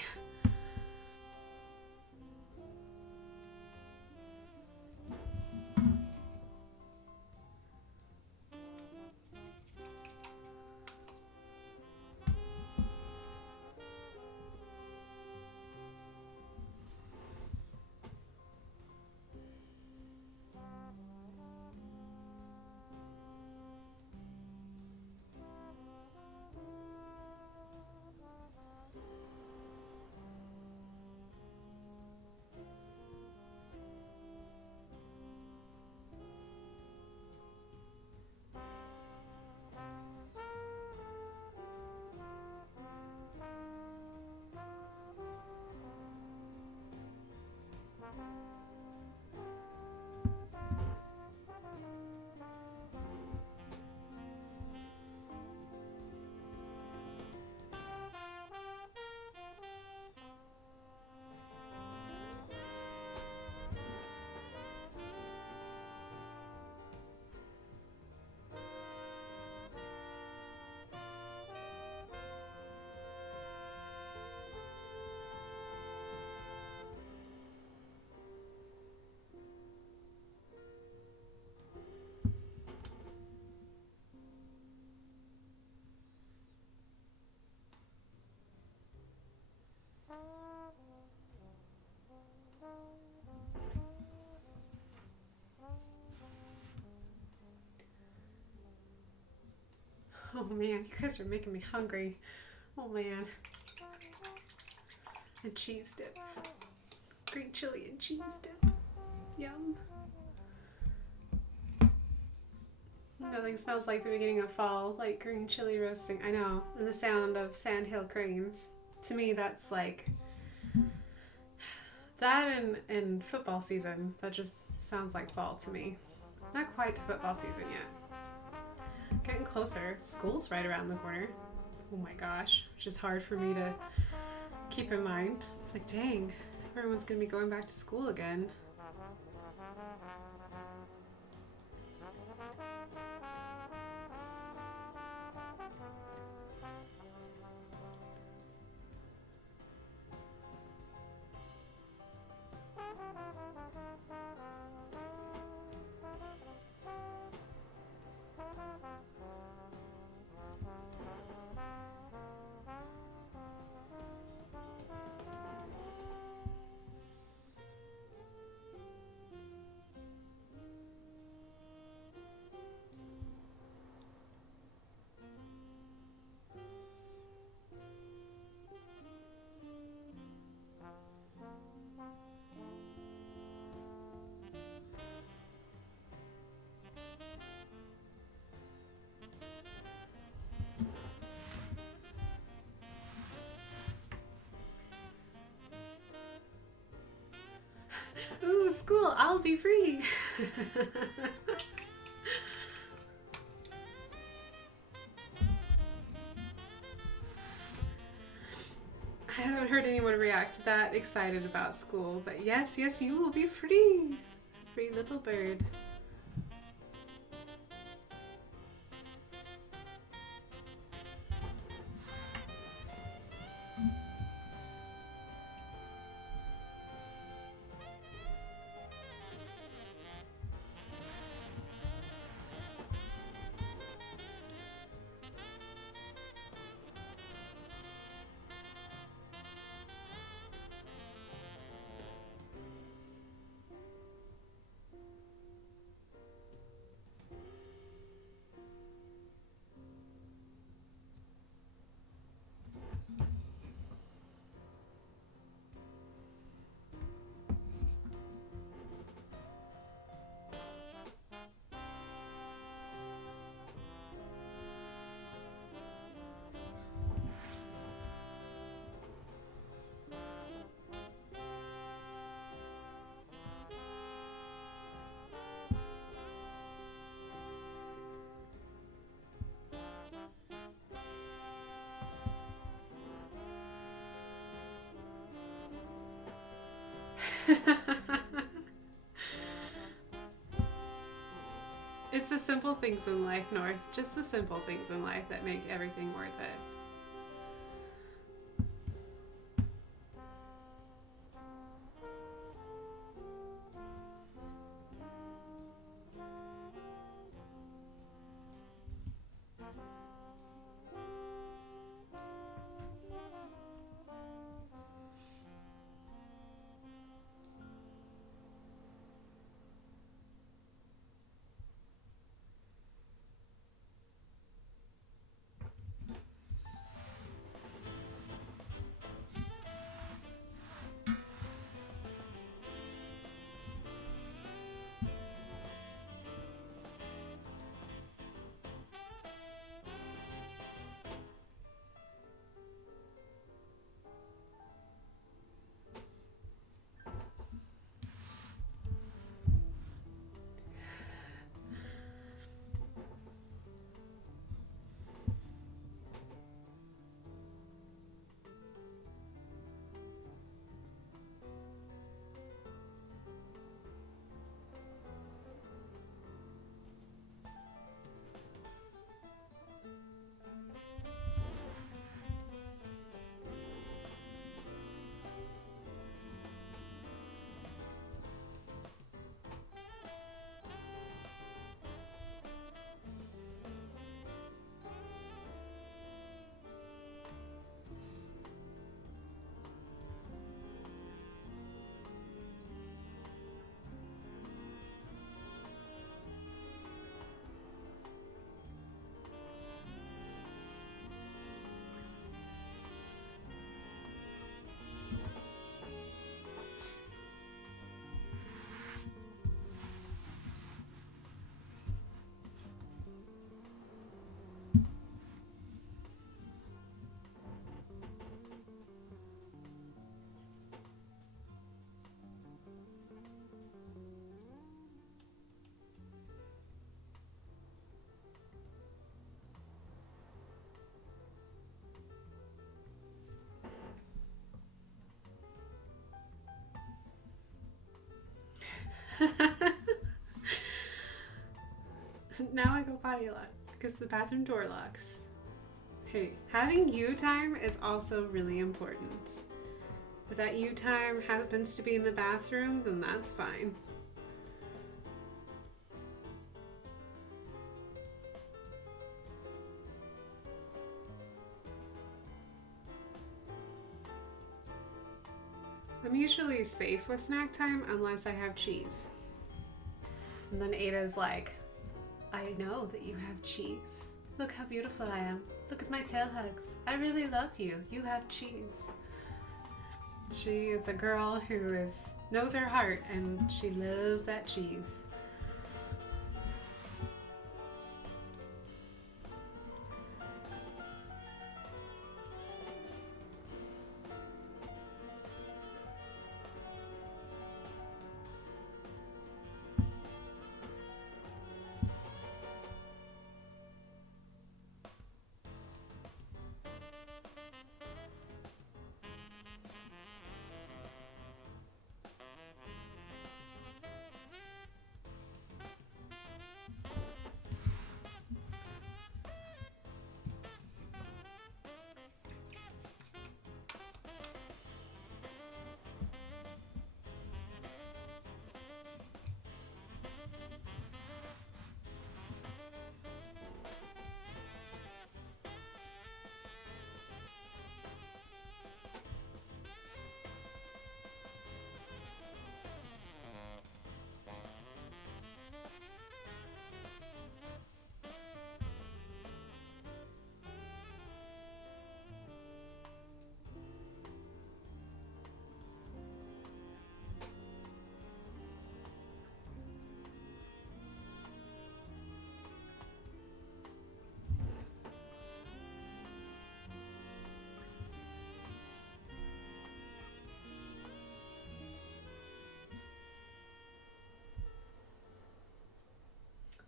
man, you guys are making me hungry. Oh man. And cheese dip. Green chili and cheese dip. Yum. Nothing smells like the beginning of fall, like green chili roasting. I know. And the sound of sandhill cranes. To me, that's like that and football season. That just sounds like fall to me. Not quite to football season yet. Getting closer. School's right around the corner. Oh my gosh. Which is hard for me to keep in mind. It's like, dang, everyone's gonna be going back to school again. Ooh, school, I'll be free. I haven't heard anyone react that excited about school, but yes, yes, you will be free. Free little bird. It's the simple things in life, North. Just the simple things in life that make everything worth it. Now I go potty a lot because the bathroom door locks. Hey, having you time is also really important. If that you time happens to be in the bathroom, then that's fine. I'm usually safe with snack time unless I have cheese. And then Ada's like, I know that you have cheese. Look how beautiful I am. Look at my tail hugs. I really love you. You have cheese. She is a girl who knows her heart and she loves that cheese.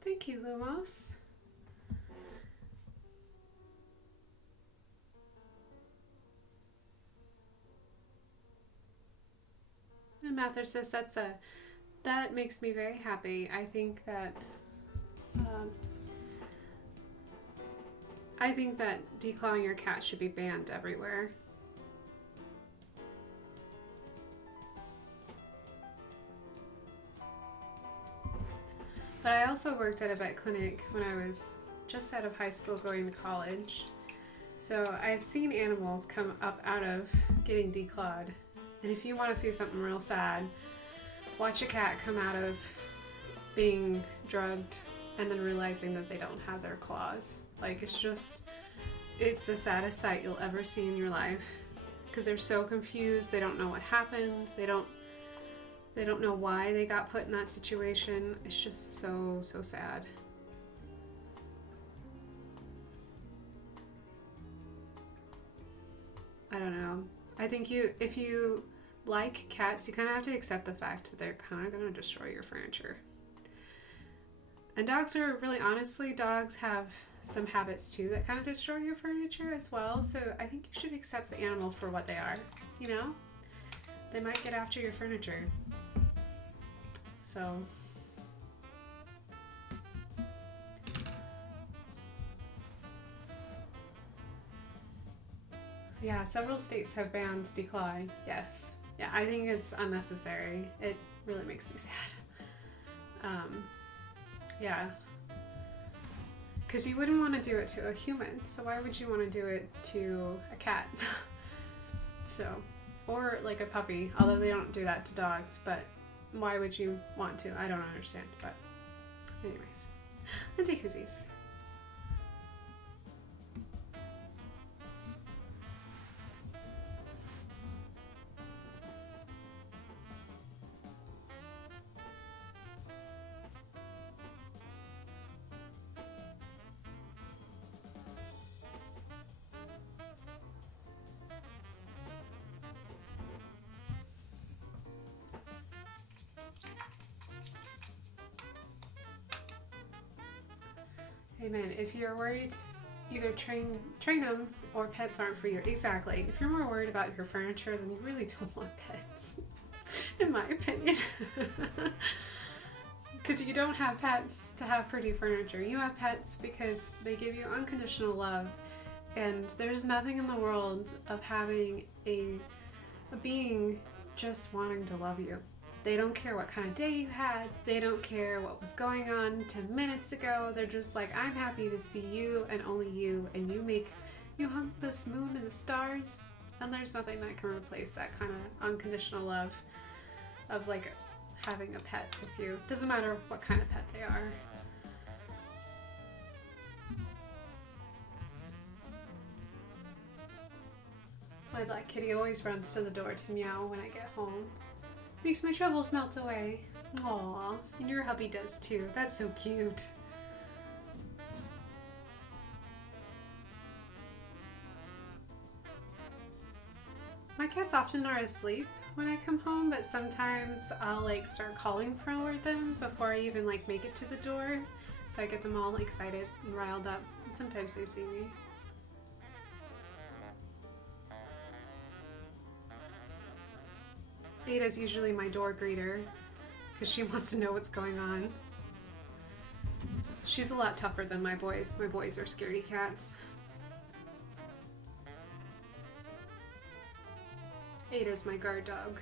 Thank you, Lumos. And Mather says that makes me very happy. I think that declawing your cat should be banned everywhere. But I also worked at a vet clinic when I was just out of high school going to college. So I've seen animals come up out of getting declawed. And if you want to see something real sad, watch a cat come out of being drugged and then realizing that they don't have their claws. Like, it's the saddest sight you'll ever see in your life. Because they're so confused, they don't know what happened, they don't know why they got put in that situation. It's just so sad. I don't know. I think if you like cats, you kind of have to accept the fact that they're kind of going to destroy your furniture. And dogs have some habits too that kind of destroy your furniture as well. So I think you should accept the animal for what they are. You know? They might get after your furniture. So yeah, several states have banned declaw. Yes. Yeah, I think it's unnecessary. It really makes me sad. Yeah. Because you wouldn't want to do it to a human, so why would you want to do it to a cat? So, or like a puppy, although they don't do that to dogs, but why would you want to? I don't understand, but anyways. Anti-whoosies. Amen. If you're worried, either train them or pets aren't for you. Exactly. If you're more worried about your furniture, then you really don't want pets, in my opinion. Because you don't have pets to have pretty furniture. You have pets because they give you unconditional love. And there's nothing in the world of having a being just wanting to love you. They don't care what kind of day you had. They don't care what was going on 10 minutes ago. They're just like, I'm happy to see you and only you. And you hug this moon and the stars. And there's nothing that can replace that kind of unconditional love of like having a pet with you. Doesn't matter what kind of pet they are. My black kitty always runs to the door to meow when I get home. Makes my troubles melt away. Aww, and your hubby does too. That's so cute. My cats often are asleep when I come home, but sometimes I'll like start calling for them before I even like make it to the door. So I get them all excited and riled up. And sometimes they see me. Ada's usually my door greeter because she wants to know what's going on. She's a lot tougher than my boys. My boys are scaredy cats. Ada's my guard dog.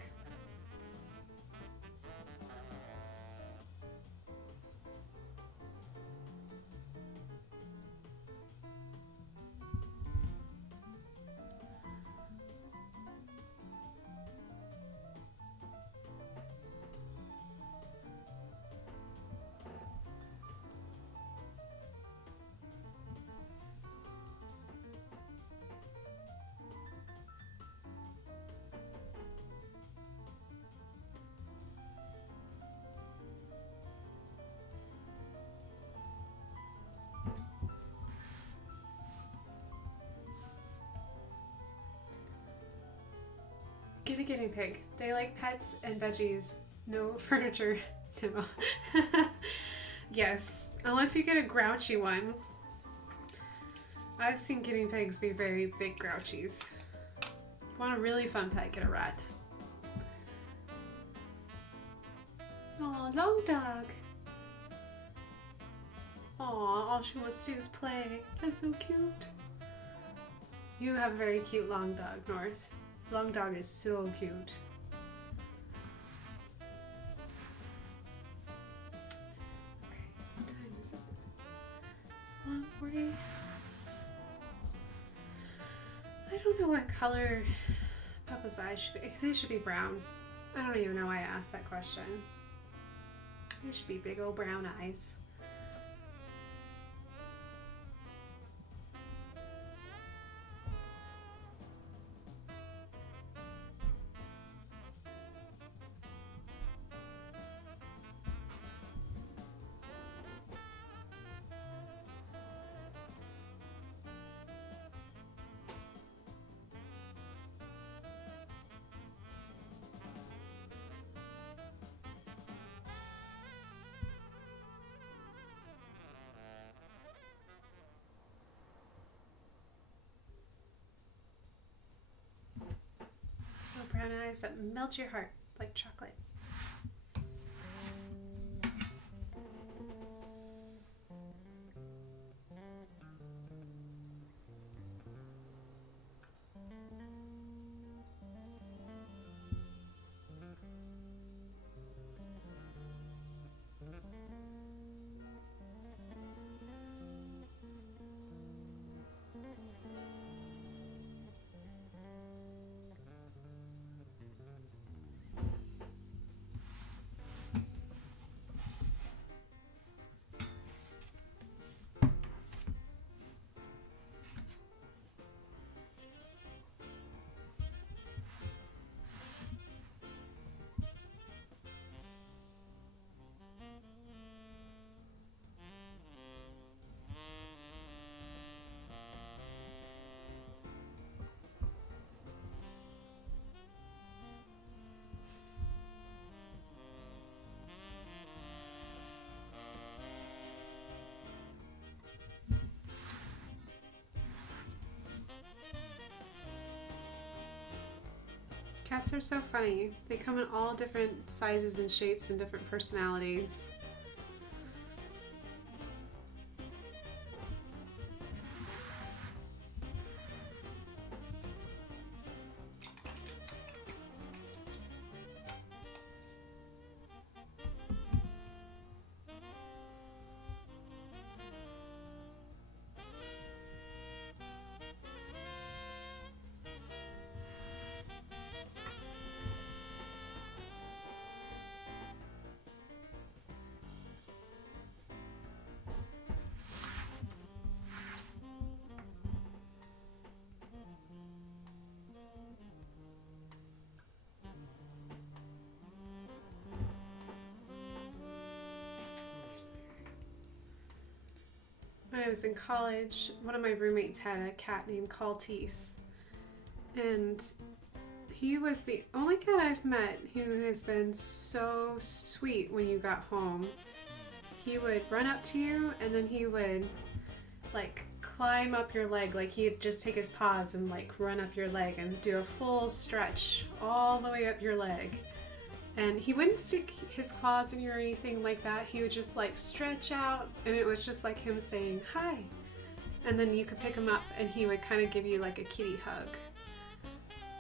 Get a guinea pig. They like pets and veggies. No furniture. No. Yes, unless you get a grouchy one. I've seen guinea pigs be very big grouchies. If you want a really fun pet, get a rat. Aw, long dog. Aw, all she wants to do is play. That's so cute. You have a very cute long dog, North. Long dog is so cute. Okay, what time is it? 1:40. I don't know what color Peppa's eyes should be. They should be brown. I don't even know why I asked that question. They should be big old brown eyes. Brown eyes that melt your heart like chocolate. Cats are so funny. They come in all different sizes and shapes and different personalities. when I was in college, one of my roommates had a cat named Maltese, and he was the only cat I've met who has been so sweet when you got home. He would run up to you and then he would like climb up your leg, like he'd just take his paws and like run up your leg and do a full stretch all the way up your leg. And he wouldn't stick his claws in you or anything like that. He would just like stretch out, and it was just like him saying hi. And then you could pick him up and he would kind of give you like a kitty hug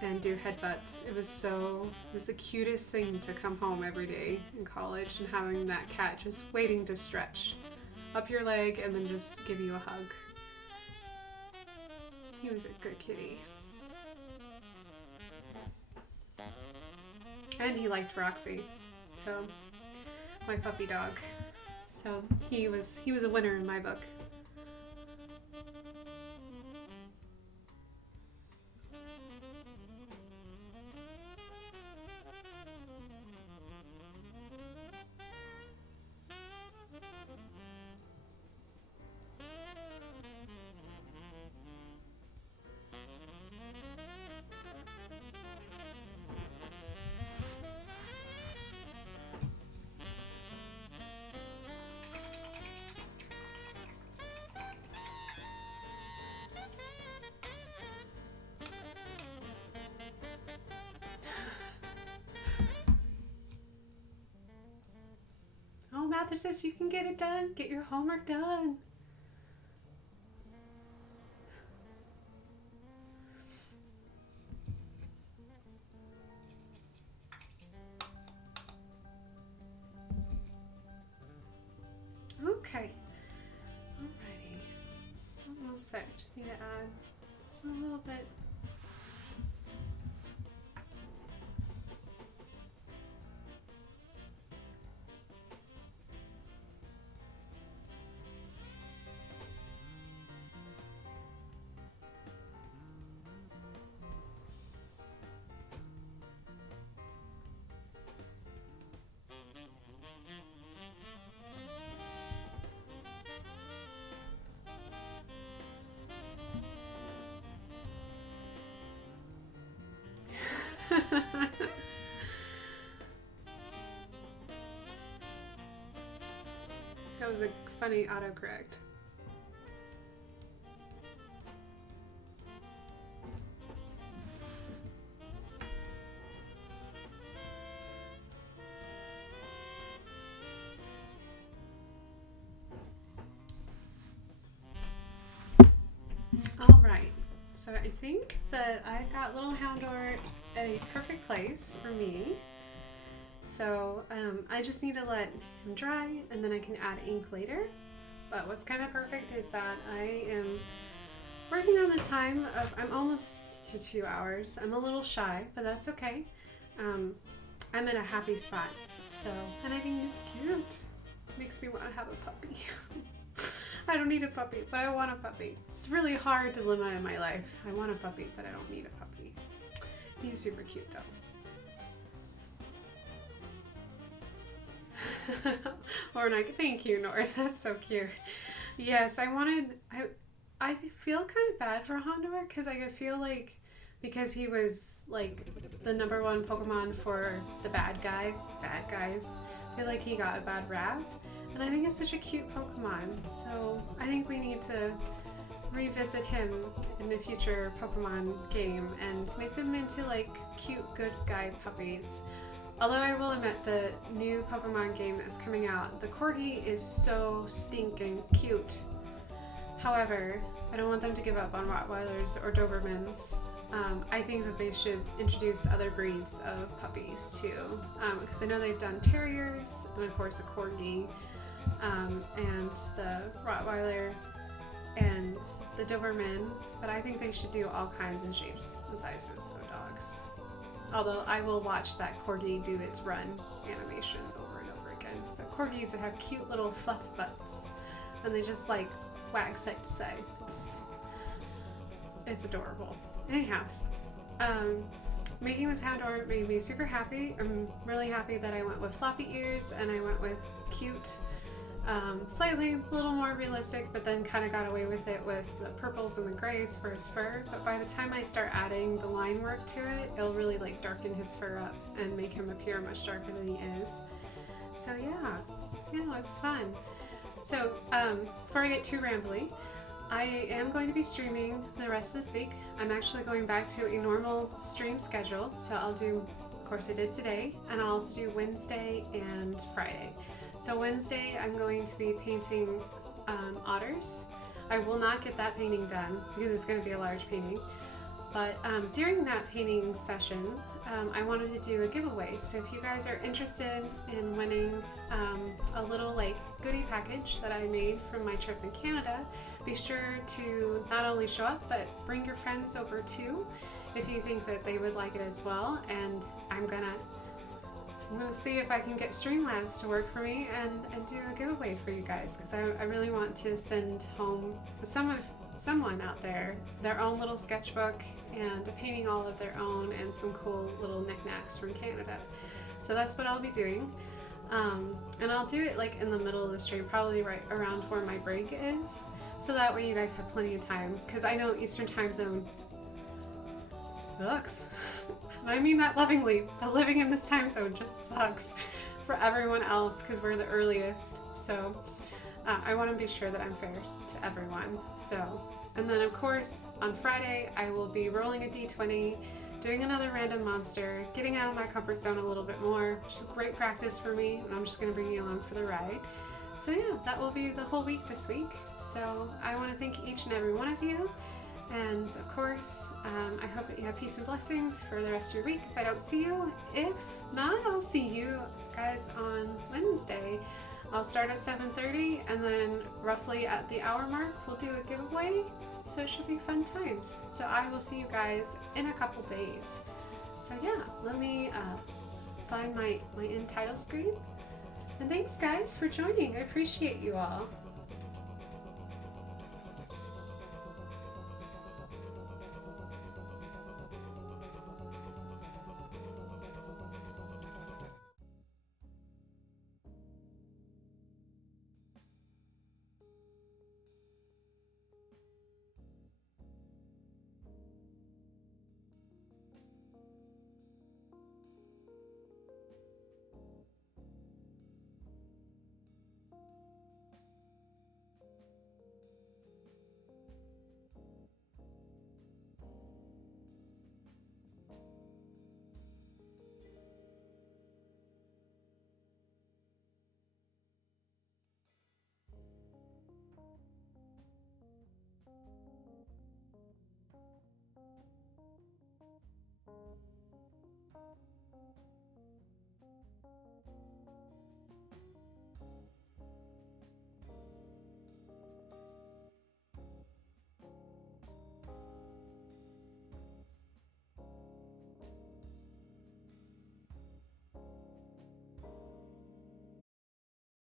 and do headbutts. It was the cutest thing to come home every day in college and having that cat just waiting to stretch up your leg and then just give you a hug. He was a good kitty. And he liked Roxy, so my puppy dog. So he was a winner in my book. Oh, Mather says you can get it done. Get your homework done. Okay. Alrighty. Almost there. Just need to add just a little bit. That was a funny autocorrect. All right, so I think that I've got little Houndour at a perfect place for me. So I just need to let him dry and then I can add ink later. But what's kind of perfect is that I am working on the time of, I'm almost to 2 hours. I'm a little shy, but that's okay. I'm in a happy spot. So, and I think he's cute. Makes me want to have a puppy. I don't need a puppy, but I want a puppy. It's really hard dilemma in my life. I want a puppy, but I don't need a puppy. He's super cute though. Or like, thank you, North. That's so cute. Yes, I feel kind of bad for Houndour because I feel like because he was like the #1 Pokemon for the bad guys, I feel like he got a bad rap. And I think it's such a cute Pokemon. So I think we need to revisit him in a future Pokemon game and make them into like cute good guy puppies. Although I will admit the new Pokemon game that's coming out, the Corgi is so stinking cute. However, I don't want them to give up on Rottweilers or Dobermans. I think that they should introduce other breeds of puppies too. Because I know they've done Terriers, and of course a Corgi, and the Rottweiler, and the Doberman, but I think they should do all kinds and shapes and sizes of dogs. Although I will watch that Corgi do its run animation over and over again. But Corgis have cute little fluff butts, and they just like wag side to side. It's adorable. Anyhows, making this Houndour made me super happy. I'm really happy that I went with floppy ears and I went with cute Slightly a little more realistic, but then kind of got away with it with the purples and the grays for his fur. But by the time I start adding the line work to it, it'll really like darken his fur up and make him appear much darker than he is. So yeah, it's fun. So before I get too rambly, I am going to be streaming the rest of this week. I'm actually going back to a normal stream schedule, so I'll do, of course I did today, and I'll also do Wednesday and Friday. So Wednesday I'm going to be painting otters. I will not get that painting done because it's going to be a large painting. But during that painting session, I wanted to do a giveaway. So if you guys are interested in winning a little like goodie package that I made from my trip in Canada, be sure to not only show up, but bring your friends over too if you think that they would like it as well. And I'm gonna see if I can get Streamlabs to work for me and do a giveaway for you guys, because I really want to send home someone out there their own little sketchbook and a painting all of their own and some cool little knickknacks from Canada. So that's what I'll be doing. And I'll do it like in the middle of the stream, probably right around where my break is, so that way you guys have plenty of time, because I know Eastern time zone sucks. I mean that lovingly, but living in this time zone just sucks for everyone else because we're the earliest. So I want to be sure that I'm fair to everyone. So, and then of course on Friday I will be rolling a d20, doing another random monster, getting out of my comfort zone a little bit more, which is great practice for me, and I'm just going to bring you along for the ride. So yeah, that will be the whole week this week. So I want to thank each and every one of you. And of course, I hope that you have peace and blessings for the rest of your week if I don't see you. If not, I'll see you guys on Wednesday. I'll start at 7:30, and then roughly at the hour mark, we'll do a giveaway. So it should be fun times. So I will see you guys in a couple days. So yeah, let me find my end title screen. And thanks guys for joining. I appreciate you all.